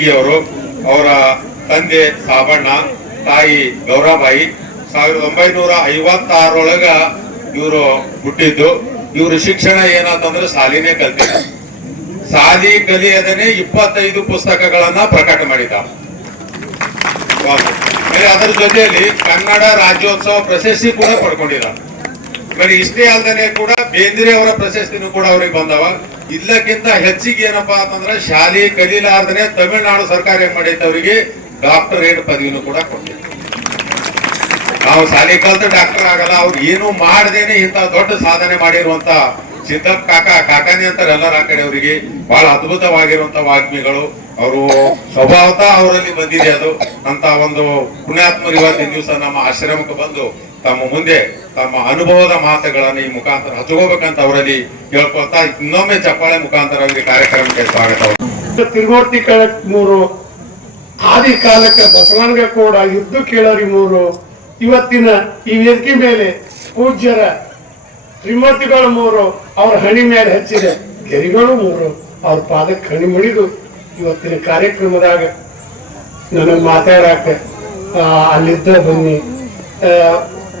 ಕಲ್ಲಿಗಿಯವರು, ಅವರ ತಂದೆ ಸಾಬಣ್ಣ, ತಾಯಿ ಗೌರಾಬಾಯಿ 1956 ಇವರು ಹುಟ್ಟಿದ್ದು. ಇವ್ರ ಶಿಕ್ಷಣ ಏನಾತಂದ್ರೆ ಸಾಲಿನೇ ಕಲ್ತಿದ್ದ. ಸಾಲಿ ಕಲಿಯದನೆ 25 ಪುಸ್ತಕಗಳನ್ನ ಪ್ರಕಟ ಮಾಡಿದ. ಅದರ ಜೊತೆಯಲ್ಲಿ ಕನ್ನಡ ರಾಜ್ಯೋತ್ಸವ ಪ್ರಶಸ್ತಿ ಕೂಡ ಪಡ್ಕೊಂಡಿದ. ಇಷ್ಟೇ ಅಲ್ಲದೆ ಕೂಡ ಬೇಂದ್ರೆ ಅವರ ಪ್ರಶಸ್ತಿನೂ ಕೂಡ ಅವ್ರಿಗೆ ಬಂದವ. ಇಲ್ಲಕ್ಕಿಂತ ಹೆಚ್ಚಿಗೆ ಏನಪ್ಪಾ ಅಂತಂದ್ರೆ ಶಾಲೆ ಕಲೀಲಾರ್ದನೆ ತಮಿಳುನಾಡು ಸರ್ಕಾರ ಏನ್ ಮಾಡೈತೆ ಅವರಿಗೆ ಡಾಕ್ಟರೇಟ್ ಪದವಿನೂ ಕೂಡ ಕೊಟ್ಟಿದೆ. ನಾವು ಶಾಲೆ ಕಲ್ತು ಡಾಕ್ಟರ್ ಆಗಲ್ಲ, ಅವ್ರು ಏನು ಮಾಡದೇನೆ ಇಂತ ದೊಡ್ಡ ಸಾಧನೆ ಮಾಡಿರುವಂತ ಸಿದ್ದಪ್ಪ ಕಾಕಾನಿ ಅಂತಾರೆ ಎಲ್ಲರ ಆ ಕಡೆ ಅವರಿಗೆ. ಬಹಳ ಅದ್ಭುತವಾಗಿರುವಂತ ವಾಗ್ಮಿಗಳು ಅವರು. ಸ್ವಭಾವತಃ ಅವರಲ್ಲಿ ಬಂದಿದೆ ಅದು. ಅಂತ ಒಂದು ಪುಣ್ಯಾತ್ಮರು ಇವತ್ತಿನ ದಿವಸ ನಮ್ಮ ಆಶ್ರಮಕ್ಕೆ ಬಂದು ತಮ್ಮ ಮುಂದೆ ತಮ್ಮ ಅನುಭವದ ಮಾತುಗಳನ್ನು ಈ ಮುಖಾಂತರ ಹಚ್ಕೋಬೇಕಂತ ಅವರಲ್ಲಿ ಕೇಳ್ಕೊಳ್ತಾ ಇನ್ನೊಮ್ಮೆ ಚಪ್ಪಾಳೆ ಮುಖಾಂತರ ಅವರಿಗೆ ಕಾರ್ಯಕ್ರಮಕ್ಕೆ ಸ್ವಾಗತ. ತಿರುಮೂರ್ತಿ ಕಾಲಕ್ಕೆ 3, ಆದಿ ಕಾಲಕ್ಕೆ ಬಸವನಗ ಕೂಡ ಯುದ್ಧ ಕೇಳರಿ 3. ಇವತ್ತಿನ ಈ ವೇದಿಕೆ ಮೇಲೆ ಪೂಜ್ಯರ ತ್ರಿಮೂರ್ತಿಗಳು 3, ಅವ್ರ ಹಣಿ ಮೇಲೆ ಹಚ್ಚಿದೆ ಗೆರಿಗಳು 3, ಅವ್ರ ಪಾದಕ್ಕೆ ಹಣಿ ಮುಡಿದು ಇವತ್ತಿನ ಕಾರ್ಯಕ್ರಮದಾಗ ನನಗೆ ಮಾತಾಡಕ ಅಲ್ಲಿದ್ದ ಬನ್ನಿ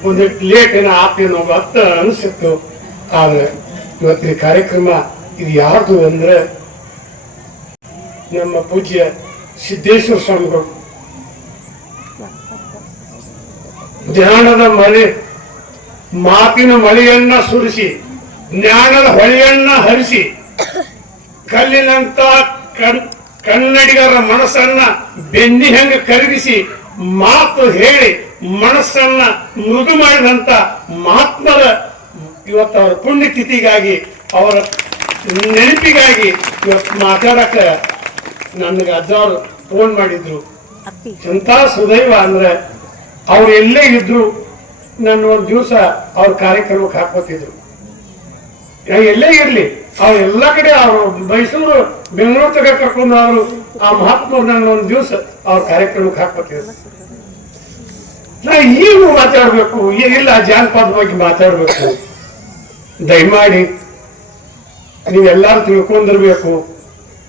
ಒಂದಿಟ್ಟು ಲೇಟ್ ಏನೋ ಆತೇನೋ ಅಂತ ಅನಿಸಿತ್ತು. ಆದ್ರೆ ಇವತ್ತಿನ ಕಾರ್ಯಕ್ರಮ ಇದು ಯಾರ್ದು ಅಂದ್ರೆ ನಮ್ಮ ಪೂಜ್ಯ ಸಿದ್ದೇಶ್ವರ ಸ್ವಾಮಿಗಳು. ಜ್ಞಾನದ ಮಳೆ ಮಾತಿನ ಮಳೆಯನ್ನ ಸುರಿಸಿ ಜ್ಞಾನದ ಹೊಳೆಯನ್ನ ಹರಿಸಿ ಕಲ್ಲಿನಂತ ಕನ್ನಡಿಗರ ಮನಸ್ಸನ್ನ ಬೆನ್ನಿ ಹೆಂಗ ಕರಗಿಸಿ ಮಾತು ಹೇಳಿ ಮನಸ್ಸನ್ನ ಮೃದು ಮಾಡಿದಂತ ಮಹಾತ್ಮರ ಇವತ್ತು ಅವರ ಪುಣ್ಯತಿಥಿಗಾಗಿ ಅವರ ನೆನಪಿಗಾಗಿ ಇವತ್ತು ಮಾತಾಡಕ ನನಗೆ ಅಜ್ಜವರು ಫೋನ್ ಮಾಡಿದ್ರು. ಎಂತ ಸುದೈವ ಅಂದ್ರೆ ಅವ್ರು ಎಲ್ಲೇ ಇದ್ರು ನನ್ನ ಒಂದು ದಿವಸ ಅವ್ರ ಕಾರ್ಯಕ್ರಮಕ್ಕೆ ಹಾಕೋತಿದ್ರು. ಎಲ್ಲೇ ಇರ್ಲಿ ಅವ್ರು ಎಲ್ಲ ಕಡೆ ಅವರು ಮೈಸೂರು ಬೆಂಗಳೂರು ತಗ ಕರ್ಕೊಂಡು ಅವರು ಆ ಮಹಾತ್ಮರು ನನ್ನ ಒಂದು ದಿವಸ ಅವ್ರ ಕಾರ್ಯಕ್ರಮಕ್ಕೆ ಹಾಕೋತಿದ್ರು. ನಾ ಏನು ಮಾತಾಡ್ಬೇಕು ಇಲ್ಲ ಜಾನಪದ ಬಗ್ಗೆ ಮಾತಾಡ್ಬೇಕು. ದಯಮಾಡಿ ನೀವೆಲ್ಲಾರು ತಿಳ್ಕೊಂಡಿರ್ಬೇಕು.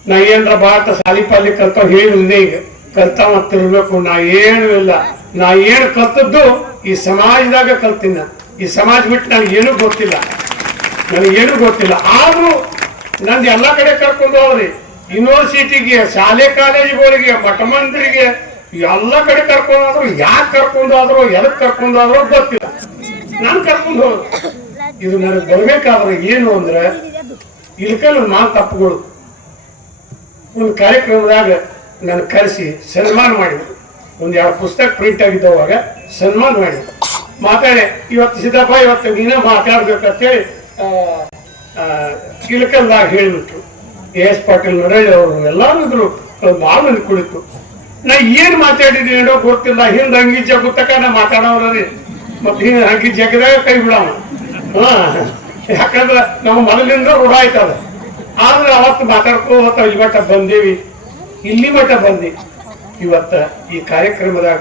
ನಾ ಏನ್ರ ಬಾಟ ಸಾಲಿ ಪಾಲಿ ಕಲ್ತಾವ್ ಹೇಳಿದೆ ಈಗ ಕಲ್ತಾವ ತಿರ್ಬೇಕು. ನಾ ಏನು ಇಲ್ಲ, ನಾ ಏನು ಕಲ್ತದ್ದು ಈ ಸಮಾಜದಾಗ ಕಲ್ತೀನಿ. ಈ ಸಮಾಜ ಬಿಟ್ಟು ನನಗೇನು ಗೊತ್ತಿಲ್ಲ, ನನಗೇನು ಗೊತ್ತಿಲ್ಲ. ಆದ್ರೂ ನಂದು ಎಲ್ಲ ಕಡೆ ಕರ್ಕೊಂಡು ಹೋಗ್ರಿ, ಯೂನಿವರ್ಸಿಟಿಗೆ, ಶಾಲೆ ಕಾಲೇಜುಗಳಿಗೆ, ಮಠ ಮಂದಿರಿಗೆ ಎಲ್ಲ ಕಡೆ ಕರ್ಕೊಂಡಾದ್ರು. ಯಾಕೆ ಕರ್ಕೊಂಡು ಹೋದ್ರು ಎದಕ್ ಕರ್ಕೊಂಡು ಹೋದ್ರು ಗೊತ್ತಿಲ್ಲ, ನಾನು ಕರ್ಕೊಂಡು ಹೋದ್ರು. ಇದು ನನಗೆ ಬರ್ಬೇಕಾದ್ರೆ ಏನು ಅಂದ್ರೆ ಇಲ್ಕಲ್ ನಾನ್ ತಪ್ಪುಗಳು ಒಂದು ಕಾರ್ಯಕ್ರಮದಾಗ ನಾನು ಕರೆಸಿ ಸನ್ಮಾನ ಮಾಡಿದ್ರು. ಒಂದ್ 2 ಪುಸ್ತಕ ಪ್ರಿಂಟ್ ಆಗಿದ್ದವಾಗ ಸನ್ಮಾನ ಮಾಡಿದ್ರು. ಮಾತಾಡಿ ಇವತ್ತು ಸಿದ್ದಪ್ಪ ಇವತ್ತು ನೀನೇ ಮಾತಾಡ್ಬೇಕಂತೇಳಿ ಇಲ್ಕಲ್ದಾಗ ಹೇಳಿಬಿಟ್ರು. AS ಪಾಟೀಲ್ ನರೇಳಿ ಅವರು ಎಲ್ಲಾರು ಇದ್ರು, ಭಾಳ ಮಂದಿ ಕುಳಿತು. ನಾ ಏನ್ ಮಾತಾಡಿದ್ದೀನಿ ಏನೋ ಗೊತ್ತಿಲ್ಲ. ಹಿಂದ್ ಹಂಗಿ ಜಗುತ್ತಕ ನಾ ಮಾತಾಡೋರಿ ಮತ್ತೆ ಹಿಂಗ ಹಂಗಿ ಜಗದಾಗ ಕೈ ಬಿಡವ. ಯಾಕಂದ್ರೆ ನಮ್ಮ ಮೊದಲಿಂದ ರೂಢ ಆಯ್ತದ. ಆದ್ರೆ ಅವತ್ತು ಮಾತಾಡ್ಕೋತ ಇಲ್ಲಿ ಮಟ್ಟ ಬಂದೇವಿ, ಇಲ್ಲಿ ಮಟ್ಟ ಬಂದಿ. ಇವತ್ತ ಈ ಕಾರ್ಯಕ್ರಮದಾಗ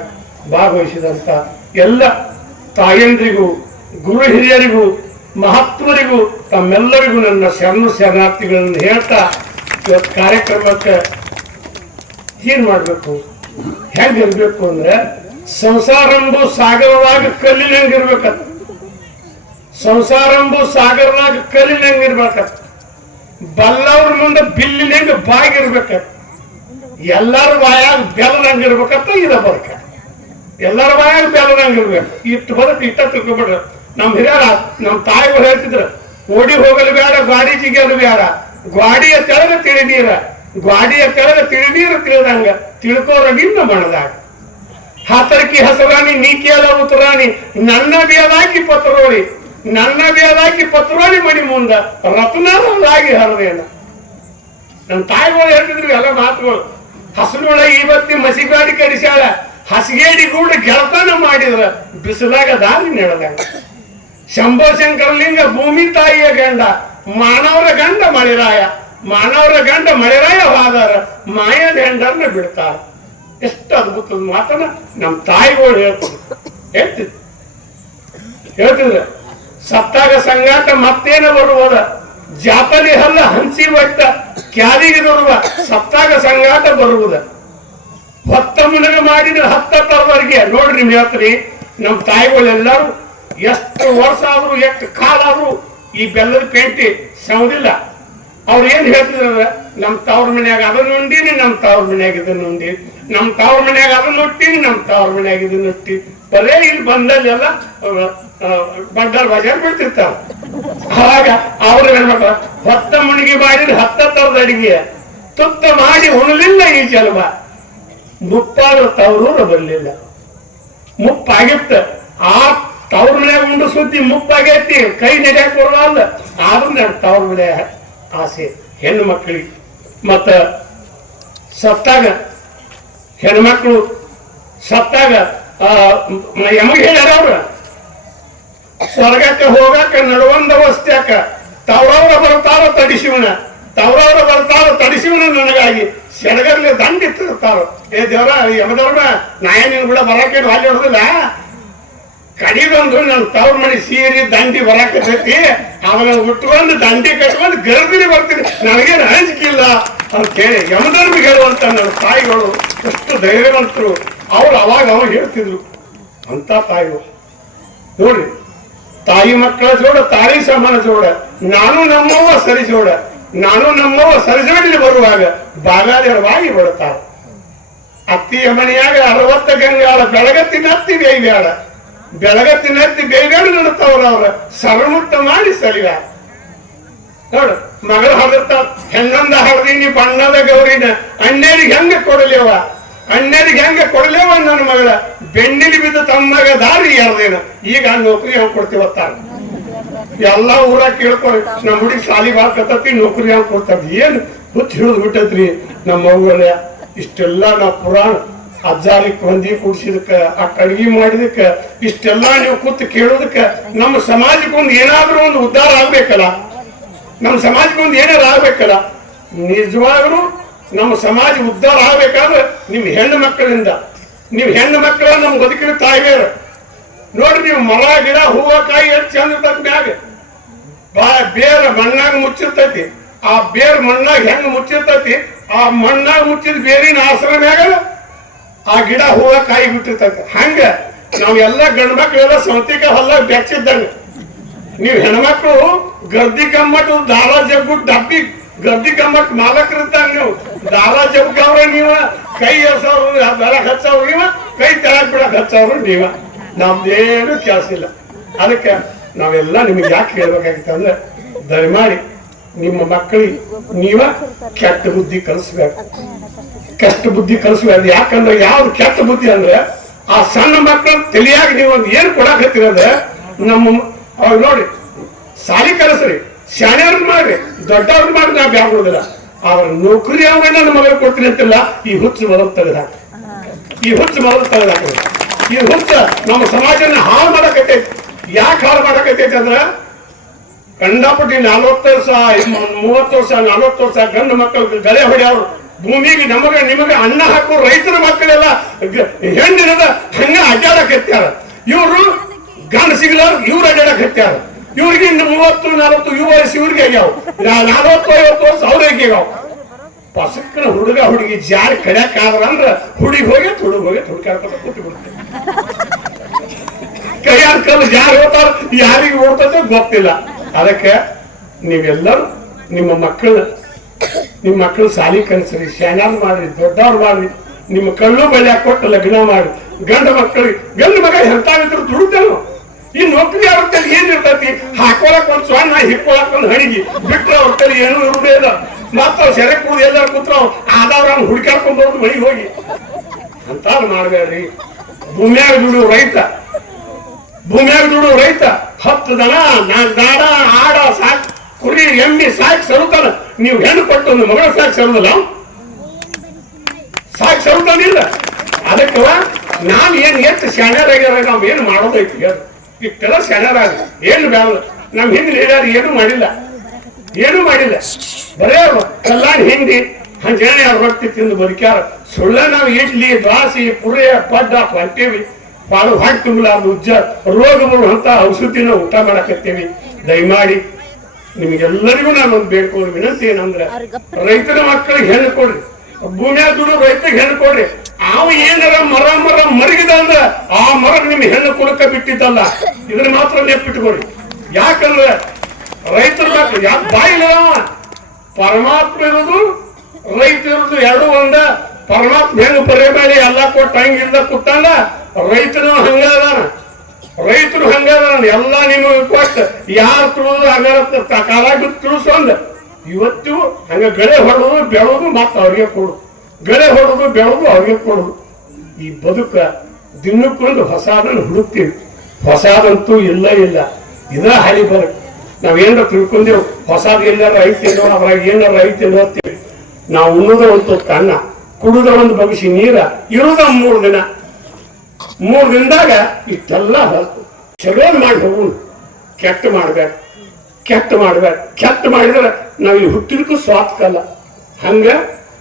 ಭಾಗವಹಿಸಿದಂತ ಎಲ್ಲ ತಾಯಂದ್ರಿಗೂ, ಗುರು ಹಿರಿಯರಿಗೂ, ಮಹಾತ್ಮರಿಗೂ ತಮ್ಮೆಲ್ಲರಿಗೂ ನನ್ನ ಶರಣಾರ್ಥಿಗಳನ್ನು ಹೇಳ್ತಾ ಇವತ್ತು ಕಾರ್ಯಕ್ರಮಕ್ಕೆ ಏನ್ ಮಾಡ್ಬೇಕು, ಹೆಂಗಿರ್ಬೇಕು ಅಂದ್ರೆ ಸಂಸಾರಂಬು ಸಾಗರದಾಗ ಕಲ್ಲಿನಂಗಿರ್ಬೇಕತ್ತ. ಸಂಸಾರಂಬು ಸಾಗರದಾಗ ಕಲ್ಲಿನಂಗಿರ್ಬೇಕತ್ತ. ಬಲ್ಲವ್ರ ಮುಂದೆ ಬಿಲ್ಲಿನಂಗ ಬಾಗಿರ್ಬೇಕತ್ತ. ಎಲ್ಲರ ಬಾಯಾಗ ಬೆಲ್ಲದಂಗಿರ್ಬೇಕತ್ತ. ಇದ ಬರ್ಕ ಎಲ್ಲರ ಬಾಯಾಗ ಬೆಲ್ಲದಂಗಿರ್ಬೇಕು. ಇಟ್ಟು ಬದಕ್ ಇಟ್ಟ ತಿಳ್ಕೊಬಿಡ್ರ. ನಮ್ ಹಿರಿಯರ ನಮ್ ತಾಯಿಗಳು ಹೇಳ್ತಿದ್ರ, ಓಡಿ ಹೋಗಲು ಬೇಡ, ಗಾಡಿ ಜಿಗಿಯಲು ಬೇಡ, ಗಾಡಿಯ ತೆಳಗ ತಿಳಿ ನೀರ, ಗಾಡಿಯ ಕೆಳಗ ತಿಳಿ ನೀರು ತಿಳಿದಂಗ ತಿಳ್ಕೋರ ನಿನ್ನ ಮನದಾಗ. ಹಾತರ್ಕಿ ಹಸರಾಣಿ ನೀಕಿಯಲ್ಲ ಉತ್ತರಾಣಿ, ನನ್ನ ಬೇದಾಕಿ ಪತ್ರೋಳಿ, ನನ್ನ ಬೇದಾಕಿ ಪತ್ರೋಳಿ ಮಣಿ ಮುಂದ ರತ್ನಾಗಿ ಹರದೇನ. ನಮ್ಮ ತಾಯಿಗಳು ಹೇಳ್ತಿದ್ರು ಎಲ್ಲ ಮಾತುಗಳು. ಹಸನೊಳ ಇವತ್ತಿ ಮಸಿಗಾಡಿ ಕಡಿಸ್ಯಾಳ, ಹಸಗೇಡಿ ಗೂಡ ಗೆಳತನ ಮಾಡಿದ್ರ ಬಿಸಿಲಾಗ ದಾರಿ ನೆಡದಂಗ. ಶಂಭೋ ಶಂಕರಲಿಂಗ ಭೂಮಿ ತಾಯಿಯ ಗಂಡ, ಮಾನವರ ಗಂಡ ಮಳಿರಾಯ, ಮಾನವರ ಗಂಡ ಮಳೆರಾಯ ಹೋದಾರ ಮಾಯದ ಹೆಂಡರ್ನ ಬಿಡ್ತಾರ. ಎಷ್ಟು ಅದ್ಭುತದ ಮಾತನ್ನ ನಮ್ಮ ತಾಯಿಗಳು ಹೇಳ್ತಿದ್ರ. ಸತ್ತಾಗ ಸಂಗಾಟ ಮತ್ತೇನ ಬರುವುದ, ಜಾಪಲಿ ಹಲ್ಲ ಹಂಚಿ ಒಟ್ಟ ಕ್ಯಾದಿಗೆ ದೊರುವ, ಸತ್ತಾಗ ಸಂಗಾಟ ಬರುವುದ. ಹೊತ್ತ ಮುನಗ ಮಾಡಿದ 10 ತರವರೆಗೆ ನೋಡ್ರಿ ನಿಮ್ ಹೇಳ್ತೀರಿ ನಮ್ ತಾಯಿಗಳೆಲ್ಲರೂ ಎಷ್ಟು ವರ್ಷ ಆದ್ರು ಎಷ್ಟು ಕಾಲ ಆದ್ರು ಈ ಬೆಲ್ಲದ ಪೇಂಟಿ ಸೌದಿಲ್ಲ. ಅವ್ರು ಏನ್ ಹೇಳ್ತಿದ್ರ, ನಮ್ ತವ್ರ ಮನ್ಯಾಗ ಅದನ್ನ ಉಂಡಿನಿ, ನಮ್ ತವ್ರ ಮನ್ಯಾಗ ಇದನ್ನ ಉಂಡಿ, ನಮ್ ತವ್ರ ಮನ್ಯಾಗ ಅದನ್ನ ಹುಟ್ಟಿನಿ, ನಮ್ ತವ್ರ ಮನ್ಯಾಗ ಇದನ್ನ ಹುಟ್ಟಿ, ಬರೇ ಇಲ್ಲಿ ಬಂದಲ್ಲೆಲ್ಲ ಬಂಡಲ್ ಬಜಾರ್ ಬಿಡ್ತಿರ್ತಾವ. ಅವಾಗ ಅವ್ರು ಹೇಳ್ಬೇಕ ಹೊತ್ತ ಮುಣಿಗೆ ಮಾಡಿದ 10 ತರದ ಅಡಿಗೆ ತುತ್ತ ಮಾಡಿ ಉಣಲಿಲ್ಲ ಈ ಜನ್ಮ, ಮುಪ್ಪಾದ ತವರೂರ ಬರ್ಲಿಲ್ಲ. ಮುಪ್ಪಾಗಿತ್ತ ಆ ತವ್ರ ಮನ್ಯಾಗ ಉಂಡು ಸುದ್ದಿ ಮುಪ್ಪಾಗೈತಿ, ಕೈ ನಡೆಯಕ್ ಬರೋಲ್ಲ. ಆದ್ರೂ ತವ್ರ ಮನೆ ಆಸೆ ಹೆಣ್ಣು ಮಕ್ಕಳಿಗೆ. ಮತ್ತ ಸತ್ತಾಗ ಹೆಣ್ಮಕ್ಳು ಸತ್ತಾಗ ಯಮಗೆ ಹೇಳ್ಯಾರ ಅವ್ರ ಸ್ವರ್ಗಕ್ಕೆ ಹೋಗಾಕ ನಡುವಂದ ಅವಸ್ಥ್ಯಾಕ ತವ್ರವ್ರ ಬರ್ತಾರ ತಡಿಸಿವನ, ತವ್ರವ್ರ ಬರ್ತಾರ ತಡಿಸಿವನ ನನಗಾಗಿ ಸೆಡಗರ್ಲಿ ದಂಡ ಇಟ್ಟಿರ್ತಾರ. ಏ ದೇವ್ರ ಯಮದವ್ರ ನಾಯ ನಿನ್ ಕೂಡ ಬರಾಕೇನು ಅಲ್ಲಿ ಹೊಡೆದಿಲ್ಲ, ಕಡಿಗೊಂದು ನನ್ ತವ್ರ ಮನೆ ಸೀರಿ ದಂಡಿ ಬರಾಕತೈತಿ, ಅವನ ಉಟ್ಕೊಂಡು ದಂಡಿ ಕಟ್ಕೊಂಡು ಗರ್ಭಿಣಿ ಬರ್ತೀನಿ, ನನಗೇನು ಅಂಜಿಕಿಲ್ಲ ಅಂತ ಹೇಳಿ ಯಮಧರ್ಮಿಗೆ ಹೇಳುವಂತ ನನ್ನ ತಾಯಿಗಳು ಎಷ್ಟು ಧೈರ್ಯವಂತರು. ಅವ್ರು ಅವಾಗ ಹೇಳ್ತಿದ್ರು ಅಂತ ತಾಯಿಗಳು. ನೋಡ್ರಿ, ತಾಯಿ ಮಕ್ಕಳ ಜೋಡ ತಾಯಿ ಸಮಾನ ಜೋಡ, ನಾನು ನಮ್ಮವ್ವ ಸರಿ ಜೋಡ, ನಾನು ನಮ್ಮವ್ವ ಸರಿಜೋಡಿಲಿ ಬರುವಾಗ ಬಾಗಾದವಾಗಿ ಬಿಡುತ್ತಾರ. ಅತ್ತಿಯ ಮನೆಯಾಗ 60 ಗಂಗಾಳ ಬೆಳಗತ್ತಿನ ಹತ್ತಿ ಬೇಯ್ಯಾಡ, ಬೆಳಗತ್ತಿನ ಹತ್ತಿ ಬೇಯ್ಯಾಡ ನಡ್ತಾವ್ರ ಅವ್ರ ಸರ್ವಮುಕ್ತ ಮಾಡಿ ಸರಿಯ. ನೋಡು, ಮಗಳು ಹರಡ್ತಾಳ, ಹೆಣ್ಣಂದ ಹರದೀನಿ ಬಣ್ಣದ ಗೌರಿನ ಅಣ್ಣೇರಿಗೆ ಹೆಂಗ ಕೊಡಲೇವ, ಅಣ್ಣೇರಿಗೆ ಹೆಂಗ ಕೊಡಲೇವ ನನ್ನ ಮಗಳ, ಬೆನ್ನಿಲಿ ಬಿದ್ದು ತಮ್ಮಗ ದಾರಿ ಯಾರ್ದೇನ, ಈಗ ನೌಕರಿ ಹೆಂಗ್ ಕೊಡ್ತೀವತ್ತಾರ. ಎಲ್ಲಾ ಊರಾಗ ಕೇಳ್ಕೊಳಿ, ನಮ್ಮ ಹುಡುಗಿ ಸಾಲಿ ಬಾಳ್ಕತ್ತತಿ, ನೌಕರಿ ಹೆಂಗ್ ಕೊಡ್ತಾರ. ಏನ್ ಹುಚ್ಚ ಹಿಡಿದು ಬಿಟ್ಟತ್ರಿ ನಮ್ಮ ಮಗಳ. ಇಷ್ಟೆಲ್ಲಾ ನಾವು ಪುರಾಣ ಅಜ್ಜಾರಿಗೆ ಹೊಂದಿ ಕೂಡ್ಸಿದಕ್ಕ, ಆ ಅಡ್ಗಿ ಮಾಡಿದಕ್ಕ, ಇಷ್ಟೆಲ್ಲಾ ನೀವು ಕೂತು ಕೇಳೋದಕ್ಕ ನಮ್ಮ ಸಮಾಜಕ್ಕೊಂದು ಏನಾದ್ರೂ ಒಂದು ಉದ್ಧಾರ ಆಗ್ಬೇಕಲ್ಲ, ನಮ್ಮ ಸಮಾಜಕ್ಕೊಂದು ಏನಾರು ಆಗ್ಬೇಕಲ್ಲ. ನಿಜವಾಗ್ಲೂ ನಮ್ಮ ಸಮಾಜ ಉದ್ಧಾರ ಆಗ್ಬೇಕಾದ್ರೆ ನಿಮ್ ಹೆಣ್ಣು ಮಕ್ಕಳಿಂದ. ನೀವು ಹೆಣ್ಣು ಮಕ್ಕಳ ನಮ್ಮ ಬದುಕಿನ ತಾಯಿವೇರ. ನೋಡ್ರಿ, ನೀವು ಮರ ಗಿಡ ಹೂವ ಕಾಯಿ ಎಷ್ಟು ಚಂದ ಇರ್ತೈತಿ ಮ್ಯಾಗ, ಬೇರ ಮಣ್ಣಾಗ ಮುಚ್ಚಿರ್ತೈತಿ. ಆ ಬೇರ್ ಮಣ್ಣಾಗ ಹೆಂಗ್ ಮುಚ್ಚಿರ್ತೈತಿ, ಆ ಮಣ್ಣಾಗ ಮುಚ್ಚಿದ ಬೇರಿನ ಆಸರ ಮ್ಯಾಗ ಆ ಗಿಡ ಹೂವ ಕಾಯಿ ಬಿಟ್ಟಿರ್ತೈತಿ. ಹಂಗ ನಾವೆಲ್ಲ ಗಂಡು ಮಕ್ಕಳೆಲ್ಲ ಸೌತಿಕ ಹೊಲ ಬೆಚ್ಚಿದ್ದಂಗ, ನೀವು ಹೆಣ್ಮಕ್ಳು ಗರ್ದಿ ಕಮ್ಮಟ್ಟು ದಾರ ಜಗ್ಗು ಡಬ್ಬಿ ಗರ್ದಿ ಕಮ್ಮಟ್ ಮಾಲಕರಿದ್ದಾಗ ನೀವು ದಾರ ಜಗ್ಗವ್ರ ನೀವ, ಕೈ ಎರ್ಸವ್ರು ಬೆಳಕ್ ಹಚ್ಚವ್ರು ನೀವ, ಕೈ ತೆಳಕ್ ಬಿಡಕ್ ಹಚ್ಚವ್ರು ನೀವ. ನಮ್ದೇನು ಕೆಲಸ ಇಲ್ಲ. ಅದಕ್ಕೆ ನಾವೆಲ್ಲ ನಿಮಗೆ ಯಾಕೆ ಹೇಳ್ಬೇಕಾಗಿತ್ತು ಅಂದ್ರೆ, ದಯಮಾಡಿ ನಿಮ್ಮ ಮಕ್ಕಳಿಗೆ ನೀವ ಕೆಟ್ಟ ಬುದ್ಧಿ ಕಲಿಸ್ಬೇಕು, ಕೆಟ್ಟ ಬುದ್ಧಿ ಕಲಿಸ್ಬೇಕು. ಯಾಕಂದ್ರೆ ಯಾವ್ದು ಕೆಟ್ಟ ಬುದ್ಧಿ ಅಂದ್ರೆ, ಆ ಸಣ್ಣ ಮಕ್ಕಳು ತಿಳಿಯಾಗಿ ನೀವು ಒಂದು ಏನ್ ಕೊಡಾಕತ್ತಿರಂದ್ರೆ, ನಮ್ಮ ಅವ್ರು ನೋಡಿ ಸಾಲಿ ಕಲಿಸ್ರಿ, ಶಾಣ್ಯವ್ರನ್ನ ಮಾಡ್ರಿ, ದೊಡ್ಡವ್ರನ್ನ ಮಾಡಿ ನಾ ಬ್ಯಾಗ್ ಕೊಡುದಿಲ್ಲ. ಅವ್ರ ನೌಕರಿ ಯಾವ ನನ್ನ ಮಗಳು ಕೊಡ್ತೀನಿ ಅಂತಿಲ್ಲ. ಈ ಹುಚ್ಚು ಮೊದಲು ತೆಗೆದಾಕ, ಈ ಹುಚ್ಚು ಮೊದಲು ತೆಗೆದಾಕ. ಈ ಹುಚ್ಚ ನಮ್ಮ ಸಮಾಜನ ಹಾಳು ಮಾಡಕತ್ತೈತಿ. ಯಾಕೆ ಹಾಳು ಮಾಡಕತ್ತೈತಿ ಅಂದ್ರ, ಕಂಡಪಟ್ಟಿ 40 ವರ್ಷ 30 ವರ್ಷ 40 ವರ್ಷ ಗಂಡು ಮಕ್ಕಳು ಗಳೆ ಹೊಡೆಯವ್ರು ಭೂಮಿಗೆ ನಿಮಗೆ ಅನ್ನ ಹಾಕೋ ರೈತರ ಮಕ್ಕಳೆಲ್ಲ ಹೆಣ್ಣಿನದ ಹಂಗ ಅಡ್ಡಾಡಕತ್ಯಾರ. ಇವ್ರು ಗಂಡ ಸಿಗ್ಲಾರ ಇವ್ರು ಅಡ್ಡಾಡಕತ್ಯಾರ. ಇವ್ರಿಗೆ 30-40 ಯುವ ವಯಸ್ಸು ಇವ್ರಿಗೆ ಆಗ್ಯಾವ, 40-50 ವರ್ಷ ಅವ್ರಿಗೆ ಆಗ್ಯಾವ. ಪಸಕ್ಕನ ಹುಡುಗ ಹುಡುಗಿ ಜಾರಿ ಕಡ್ಯಾಕ ಆದ್ರ ಅಂದ್ರ ಹುಡುಗಿ ಹೋಗಿ ಹುಡುಕಾಡ್ಕೊತ ಕೂತು ಬಿಡ್ತಾರೆ. ಕೈಯಾರ ಕಲ್ಲು ಜಾರಿ ಹೋಗ್ತಾರ, ಯಾರಿಗೆ ಓಡ್ತದೆ ಗೊತ್ತಿಲ್ಲ. ಅದಕ್ಕೆ ನೀವೆಲ್ಲರೂ ನಿಮ್ಮ ಮಕ್ಕಳು ಸಾಲಿ ಕಲಿಸ್ರಿ, ಶಾನ್ಯಾರ್ ಮಾಡ್ರಿ, ದೊಡ್ಡವ್ರು ಮಾಡ್ರಿ. ನಿಮ್ಮ ಕಳ್ಳು ಬಳ್ಳಿ ಕೊಟ್ಟು ಲಗ್ನ ಮಾಡಿ. ಗಂಡು ಮಗ ಎಂತಾವಿದ್ರು ದುಡಿತೇನು. ಈ ನೌಕರಿ ಅವ್ರ ತಲೆ ಏನಿರ್ತೈತಿ, ಹಾಕೊಳಕ್ ಒಂದ್ ಸೊಣ್ಣ, ಹಿಕ್ಕೊಳಕ್ ಒಂದ್ ಹಣಿಗಿ ಬಿಟ್ರೆ ಅವ್ರ ತಲೆ ಏನು ಇರುದೇ ಇಲ್ಲ. ಮತ್ತ ಅವ್ರು ಸೆರೆ ಕೂಡಿ ಎಲ್ಲಾರು ಕೂತ್ರ ಆದವ್ರ ಹುಡುಕಾಡ್ಕೊಂಡ್ ಬರೋದು ಮನೆಗೆ ಹೋಗಿ ಅಂತಾರು ಮಾಡ್ಬೇಡ್ರಿ. ಭೂಮಿಯಾಗ ದುಡಿಯೋ ರೈತ 10 ದನ 4 ದಾಡ ಆಡ ಸಾಕ್, ಕುರಿ ಎಮ್ಮಿ ಸಾಕ್ ಸರುತ್ತಾನ. ನೀವು ಹೆಣ್ಣು ಕೊಟ್ಟು ಒಂದು ಮಗಳ ಸಾಕ್ ಸರುದಿಲ್ಲ, ಸಾಕ್ ಸರುತ್ತಾನಿಲ್ಲ. ಅದಕ್ಕೆ ನಾವ್ ಎಷ್ಟು ಶಾಣ್ಯರಾಗ್ಯಾರ, ನಾವ್ ಏನು ಮಾಡೋದೈತಿ ಹೇಳಿ. ಇಷ್ಟೆಲ್ಲ ಶಾಣ್ಯರಾಗ ಏನು ಬೇಡ. ನಮ್ ಹಿಂದೆ ಹೇಳ್ಯಾರ, ಏನು ಮಾಡಿಲ್ಲ. ಬರೇ ಕಲ್ಲಾಣಿ ಹಿಂಡಿ ಹಂಗೇನೆ ರೊಟ್ಟಿ ತಿಂದು ಬದುಕ್ಯಾರ. ಸುಳ್ಳ ನಾವು ಇಡ್ಲಿ ದ್ವಾಸಿ ಪುರಿ ಪಡ್ಡ ಹೊಂಟೇವಿ, ಬಾಳು ಹಾಕಿ ತುಂಬಲಾರ್ದು ಉಜ್ಜ ರೋಗ ಬರುವಂತ ಔಷಧಿನ ಊಟ ಮಾಡಕತ್ತೇವಿ. ದಯಮಾಡಿ ನಿಮ್ಗೆಲ್ಲರಿಗೂ ನಾನೊಂದು ಬೇಡ್ಕೊಳ್ಳಿ, ವಿನಂತಿ ಏನಂದ್ರೆ, ರೈತರ ಮಕ್ಕಳಿಗೆ ಹೆಣ್ಣು ಕೊಡ್ರಿ, ಭೂಮಿಯಾಗ ದುಡ್ಡು ರೈತರಿಗೆ ಹೆಣ್ಣು ಕೊಡ್ರಿ. ಅವ ಏನಾರ ಮರ ಮರಗಿದ ಅಂದ್ರ ಆ ಮರ ನಿಮ್ ಹೆಣ್ಣು ಕುಲಕ ಬಿಟ್ಟಿದ್ದಲ್ಲ. ಇದನ್ನ ಮಾತ್ರ ನೆಪ್ಪಿಟ್ಕೊರಿ. ಯಾಕಂದ್ರೆ ರೈತರು ಯಾಕೆ ಬಾಯಿಲ್ಲ, ಪರಮಾತ್ಮ ಇರೋದು ರೈತ ಇರೋದು ಎರಡು ಒಂದ. ಪರಮಾತ್ಮ ಹೆಂಗ್ ಬರೇಬೇಡಿ ಎಲ್ಲ ಕೊಟ್ಟ ಹಂಗಿಲ್ದ ಕೊಟ್ಟಲ್ಲ, ರೈತನು ಹಂಗಾದಾನ. ರೈತರು ಹಂಗಾದಾನ ಎಲ್ಲ ನಿಮಗೆ ಕೊಟ್ಟು ಯಾರು ತುಳಿದು ಹಂಗಾರ ಕಾಲಾಗಿ ತಿಳಿಸೊಂದ್. ಇವತ್ತು ಹಂಗ ಗಳೆ ಹೊಡೋದು ಬೆಳೋದು ಮತ್ತ ಅವ್ರಿಗೆ ಕೊಡು, ಗಳೆ ಹೊಡೋದು ಬೆಳೋದು ಅವ್ರಿಗೆ ಕೊಡೋದು. ಈ ಬದುಕ ದಿನಕ್ಕೊಂದು ಹೊಸಾದನ್ನು ಹುಡುಕ್ತೀವಿ. ಹೊಸಾದಂತೂ ಇಲ್ಲ. ಇದ ಹಾಲಿ ಬದುಕು. ನಾವೇನಾರ ತಿಳ್ಕೊಂಡೇವು ಹೊಸಾದ್ ಎಲ್ಲಾರ ಐತೇನೋ, ಅದ್ರಾಗ ಏನಾರ ಐತೇನೋ ಅಂತೀವಿ. ನಾವು ಉಣ್ಣುದ ಒಂದು ಅನ್ನ, ಕುಡುದ ಒಂದು ಬಗ್ಸಿ ನೀರ, ಇರುದ 3 ದಿನ. 3 ದಿನದಾಗ ಇಷ್ಟೆಲ್ಲ ಚಲೋ ಮಾಡಿ ಹೋಗುಣ. ಕೆಟ್ಟ ಮಾಡ್ಬೇಕು. ಕೆಟ್ಟ ಮಾಡಿದ್ರೆ ನಾವ್ ಇಲ್ಲಿ ಹುಟ್ಟಿದಕ್ಕೂ ಸ್ವಾರ್ಥಕಲ್ಲ. ಹಂಗ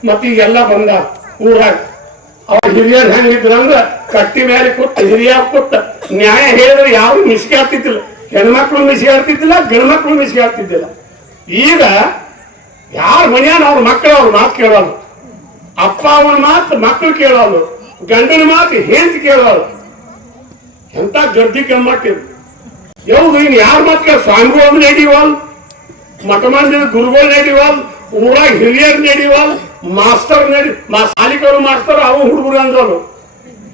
ಮತ್ತ ಈಗೆಲ್ಲ ಬಂದ ಊರಾಗ ಅವ್ರ ಹಿರಿಯರು ಹೆಂಗಿದ್ರ ಅಂದ್ರ ಕಟ್ಟಿ ಮೇಲೆ ಕೊಟ್ಟ ಹಿರಿಯಾಗ ಕೊಟ್ಟ ನ್ಯಾಯ ಹೇಳಿದ್ರೆ ಯಾರು ಮಿಸ್ಕೆ ಆಗ್ತಿದ್ದಿಲ್ಲ. ಹೆಣ್ಮಕ್ಳು ಮಿಸ್ಕೆ ಆಗ್ತಿದ್ದಿಲ್ಲ, ಗಂಡ್ಮಕ್ಳು ಮಿಸ್ಕೆ ಆಗ್ತಿದ್ದಿಲ್ಲ. ಈಗ ಯಾರ ಮನೆಯಾನ ಅವ್ರ ಮಕ್ಕಳು ಅವ್ರ ಮಾತು ಕೇಳೋದು, ಅಪ್ಪ ಅವನ ಮಾತು ಮಕ್ಕಳು ಕೇಳೋದು, ಗಂಡನ ಮಾತು ಹೆಂಡತಿ ಕೇಳೋದು. ಎಂತ ಗರ್ದಿ ಕಮ್ಮಟ್ಟಿರು. ಯಾವುದು ಇನ್ ಯಾರ ಮಾತು ಕೇಳ? ಸ್ವಾಮಿಗಳು ನಡಿವಲ್, ಮಠ ಮಂದಿರ ಗುರುಗಳು ನಡಿವಲ್, ಊರಾಗ ಹಿರಿಯರು ನಡಿವಲ್, ಮಾಸ್ತರ್ ಸಾಲಿಕರು ಮಾಸ್ತರ್ ಅವು ಹುಡುಗರು ಅಂದವರು.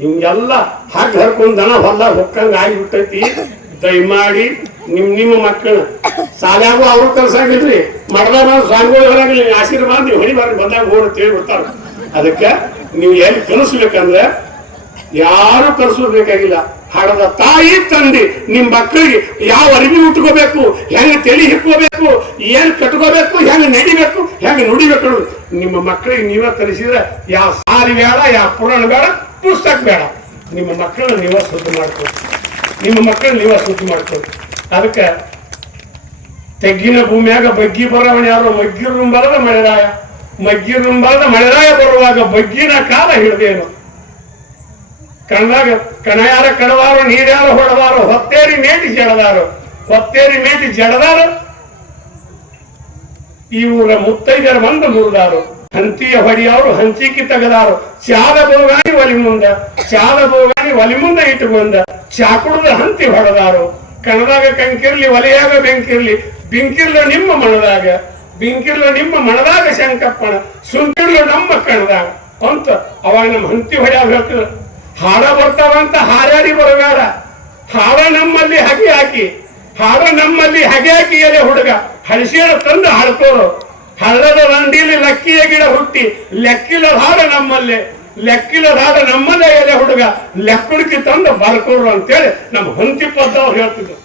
ಹಿಂಗೆಲ್ಲ ಹಾಗೆ ಹರ್ಕೊಂಡ್ ದನ ಹೊಲ ಹೊಕ್ಕಂಗ ಆಗಿಬಿಟ್ಟೈತಿ. ದಯಮಾಡಿ ನಿಮ್ಮ ಮಕ್ಕಳ ಸಾಲಾಗೂ ಅವ್ರು ಕಲ್ಸಾಗಿಲ್ರಿ, ಮಠದಾಗ ಸ್ವಾಮಿಗಳು ಹೊರಾಗಿಲ್ಲ, ಆಶೀರ್ವಾದ ನೀವು ಹೊಡಿಬಾರ್ದು ಬಂದಾಗ ಹೋಗಿ ತಿಳ್ಬಿಡ್ತಾರ. ಅದಕ್ಕೆ ನೀವು ಎಲ್ಲಿ ಕಲಿಸ್ಬೇಕಂದ್ರೆ ಯಾರು ಕಲಿಸ್ಬೇಕಾಗಿಲ್ಲ. ಹಡದ ತಾಯಿ ತಂದೆ ನಿಮ್ ಮಕ್ಕಳಿಗೆ ಯಾವ ಅರಿವಿ ಉಟ್ಕೋಬೇಕು, ಹೆಂಗ್ ತಲೆ ಹಿಕ್ಕೋಬೇಕು, ಏನ್ ಕಟ್ಕೋಬೇಕು, ಹೆಂಗ್ ನಡಿಬೇಕು, ಹೆಂಗ್ ನುಡಿಬೇಕು ನಿಮ್ಮ ಮಕ್ಕಳಿಗೆ ನೀವೇ ಕಲಿಸಿದ್ರೆ ಯಾವ ಸಾರಿ ಬೇಡ, ಯಾವ ಪುರಾಣ ಬೇಡ, ಪುಸ್ತಕ ಬೇಡ. ನಿಮ್ಮ ಮಕ್ಕಳನ್ನ ನೀವೇ ಶುದ್ಧ ಮಾಡ್ಕೊಳ್ಳಿ. ಅದಕ್ಕೆ ತೆಗ್ಗಿನ ಭೂಮಿಯಾಗ ಬಗ್ಗಿ ಬರವಣ ಯಾರು ಮಗ್ಗಿರುಂಬರದ ಮಳೆರಾಯ ಬರುವಾಗ ಬಗ್ಗಿನ ಕಾಲ ಹಿಡ್ದೇನು. ಕಣ್ಣಾಗ ಕಣಯಾರ ಕಡದಾರು, ನೀರ್ಯಾರ ಹೊಡೆದಾರು, ಹೊತ್ತೇರಿ ಮೇಟಿ ಜಡದಾರು. ಈ ಊರ ಮುತ್ತೈದರ ಬಂದು ಮುರಿದಾರು, ಹಂತಿಯ ಹೊಡಿಯವರು ಹಂಚಿಕಿ ತೆಗದಾರು. ಚಾದ ಬೋಗಾನಿ ಒಲಿ ಮುಂದೆ ಇಟ್ಟುಕೊಂಡ, ಚಾಕುಡದ ಹಂತಿ ಹೊಡೆದಾರು. ಕಣದಾಗ ಕಂಕಿರ್ಲಿ, ಒಲೆಯಾಗ ಬೆಂಕಿರ್ಲ ನಿಮ್ಮ ಮನದಾಗ ಶಂಕಪ್ಪಣ, ಸುಂಕಿರ್ಲು ನಮ್ಮ ಕಣದಾಗ ಅಂತ ಅವಾಗ ನಮ್ಮ ಹಂತಿ ಹೊಡ್ಯಾಗ ಹೇಳ್ತಿದ್ರು. ಹಾಡ ಬರ್ತಾವಂತ ಹಾರಾಡಿ ಬರಬೇಡ, ಹಾಡ ನಮ್ಮಲ್ಲಿ ಹಗೆ ಹಾಕಿ ಎಲೆ ಹುಡುಗ ಹಳಸಿಯರ ತಂದು ಹಾಡ್ಕೋರು. ಹಳ್ಳದ ರಂಡಿಲಿ ಲಕ್ಕಿಯ ಗಿಡ ಹುಟ್ಟಿ ಲೆಕ್ಕಿಲ್ಲದ ಹಾಡ ನಮ್ಮಲ್ಲೇ ಎಲೆ ಹುಡುಗ ಲೆಕ್ಕುಡುಕಿ ತಂದು ಬರ್ಕೋರು ಅಂತೇಳಿ ನಮ್ಮ ಹಂತಿ ಪದ್ದ ಅವ್ರು ಹೇಳ್ತಿದ್ರು.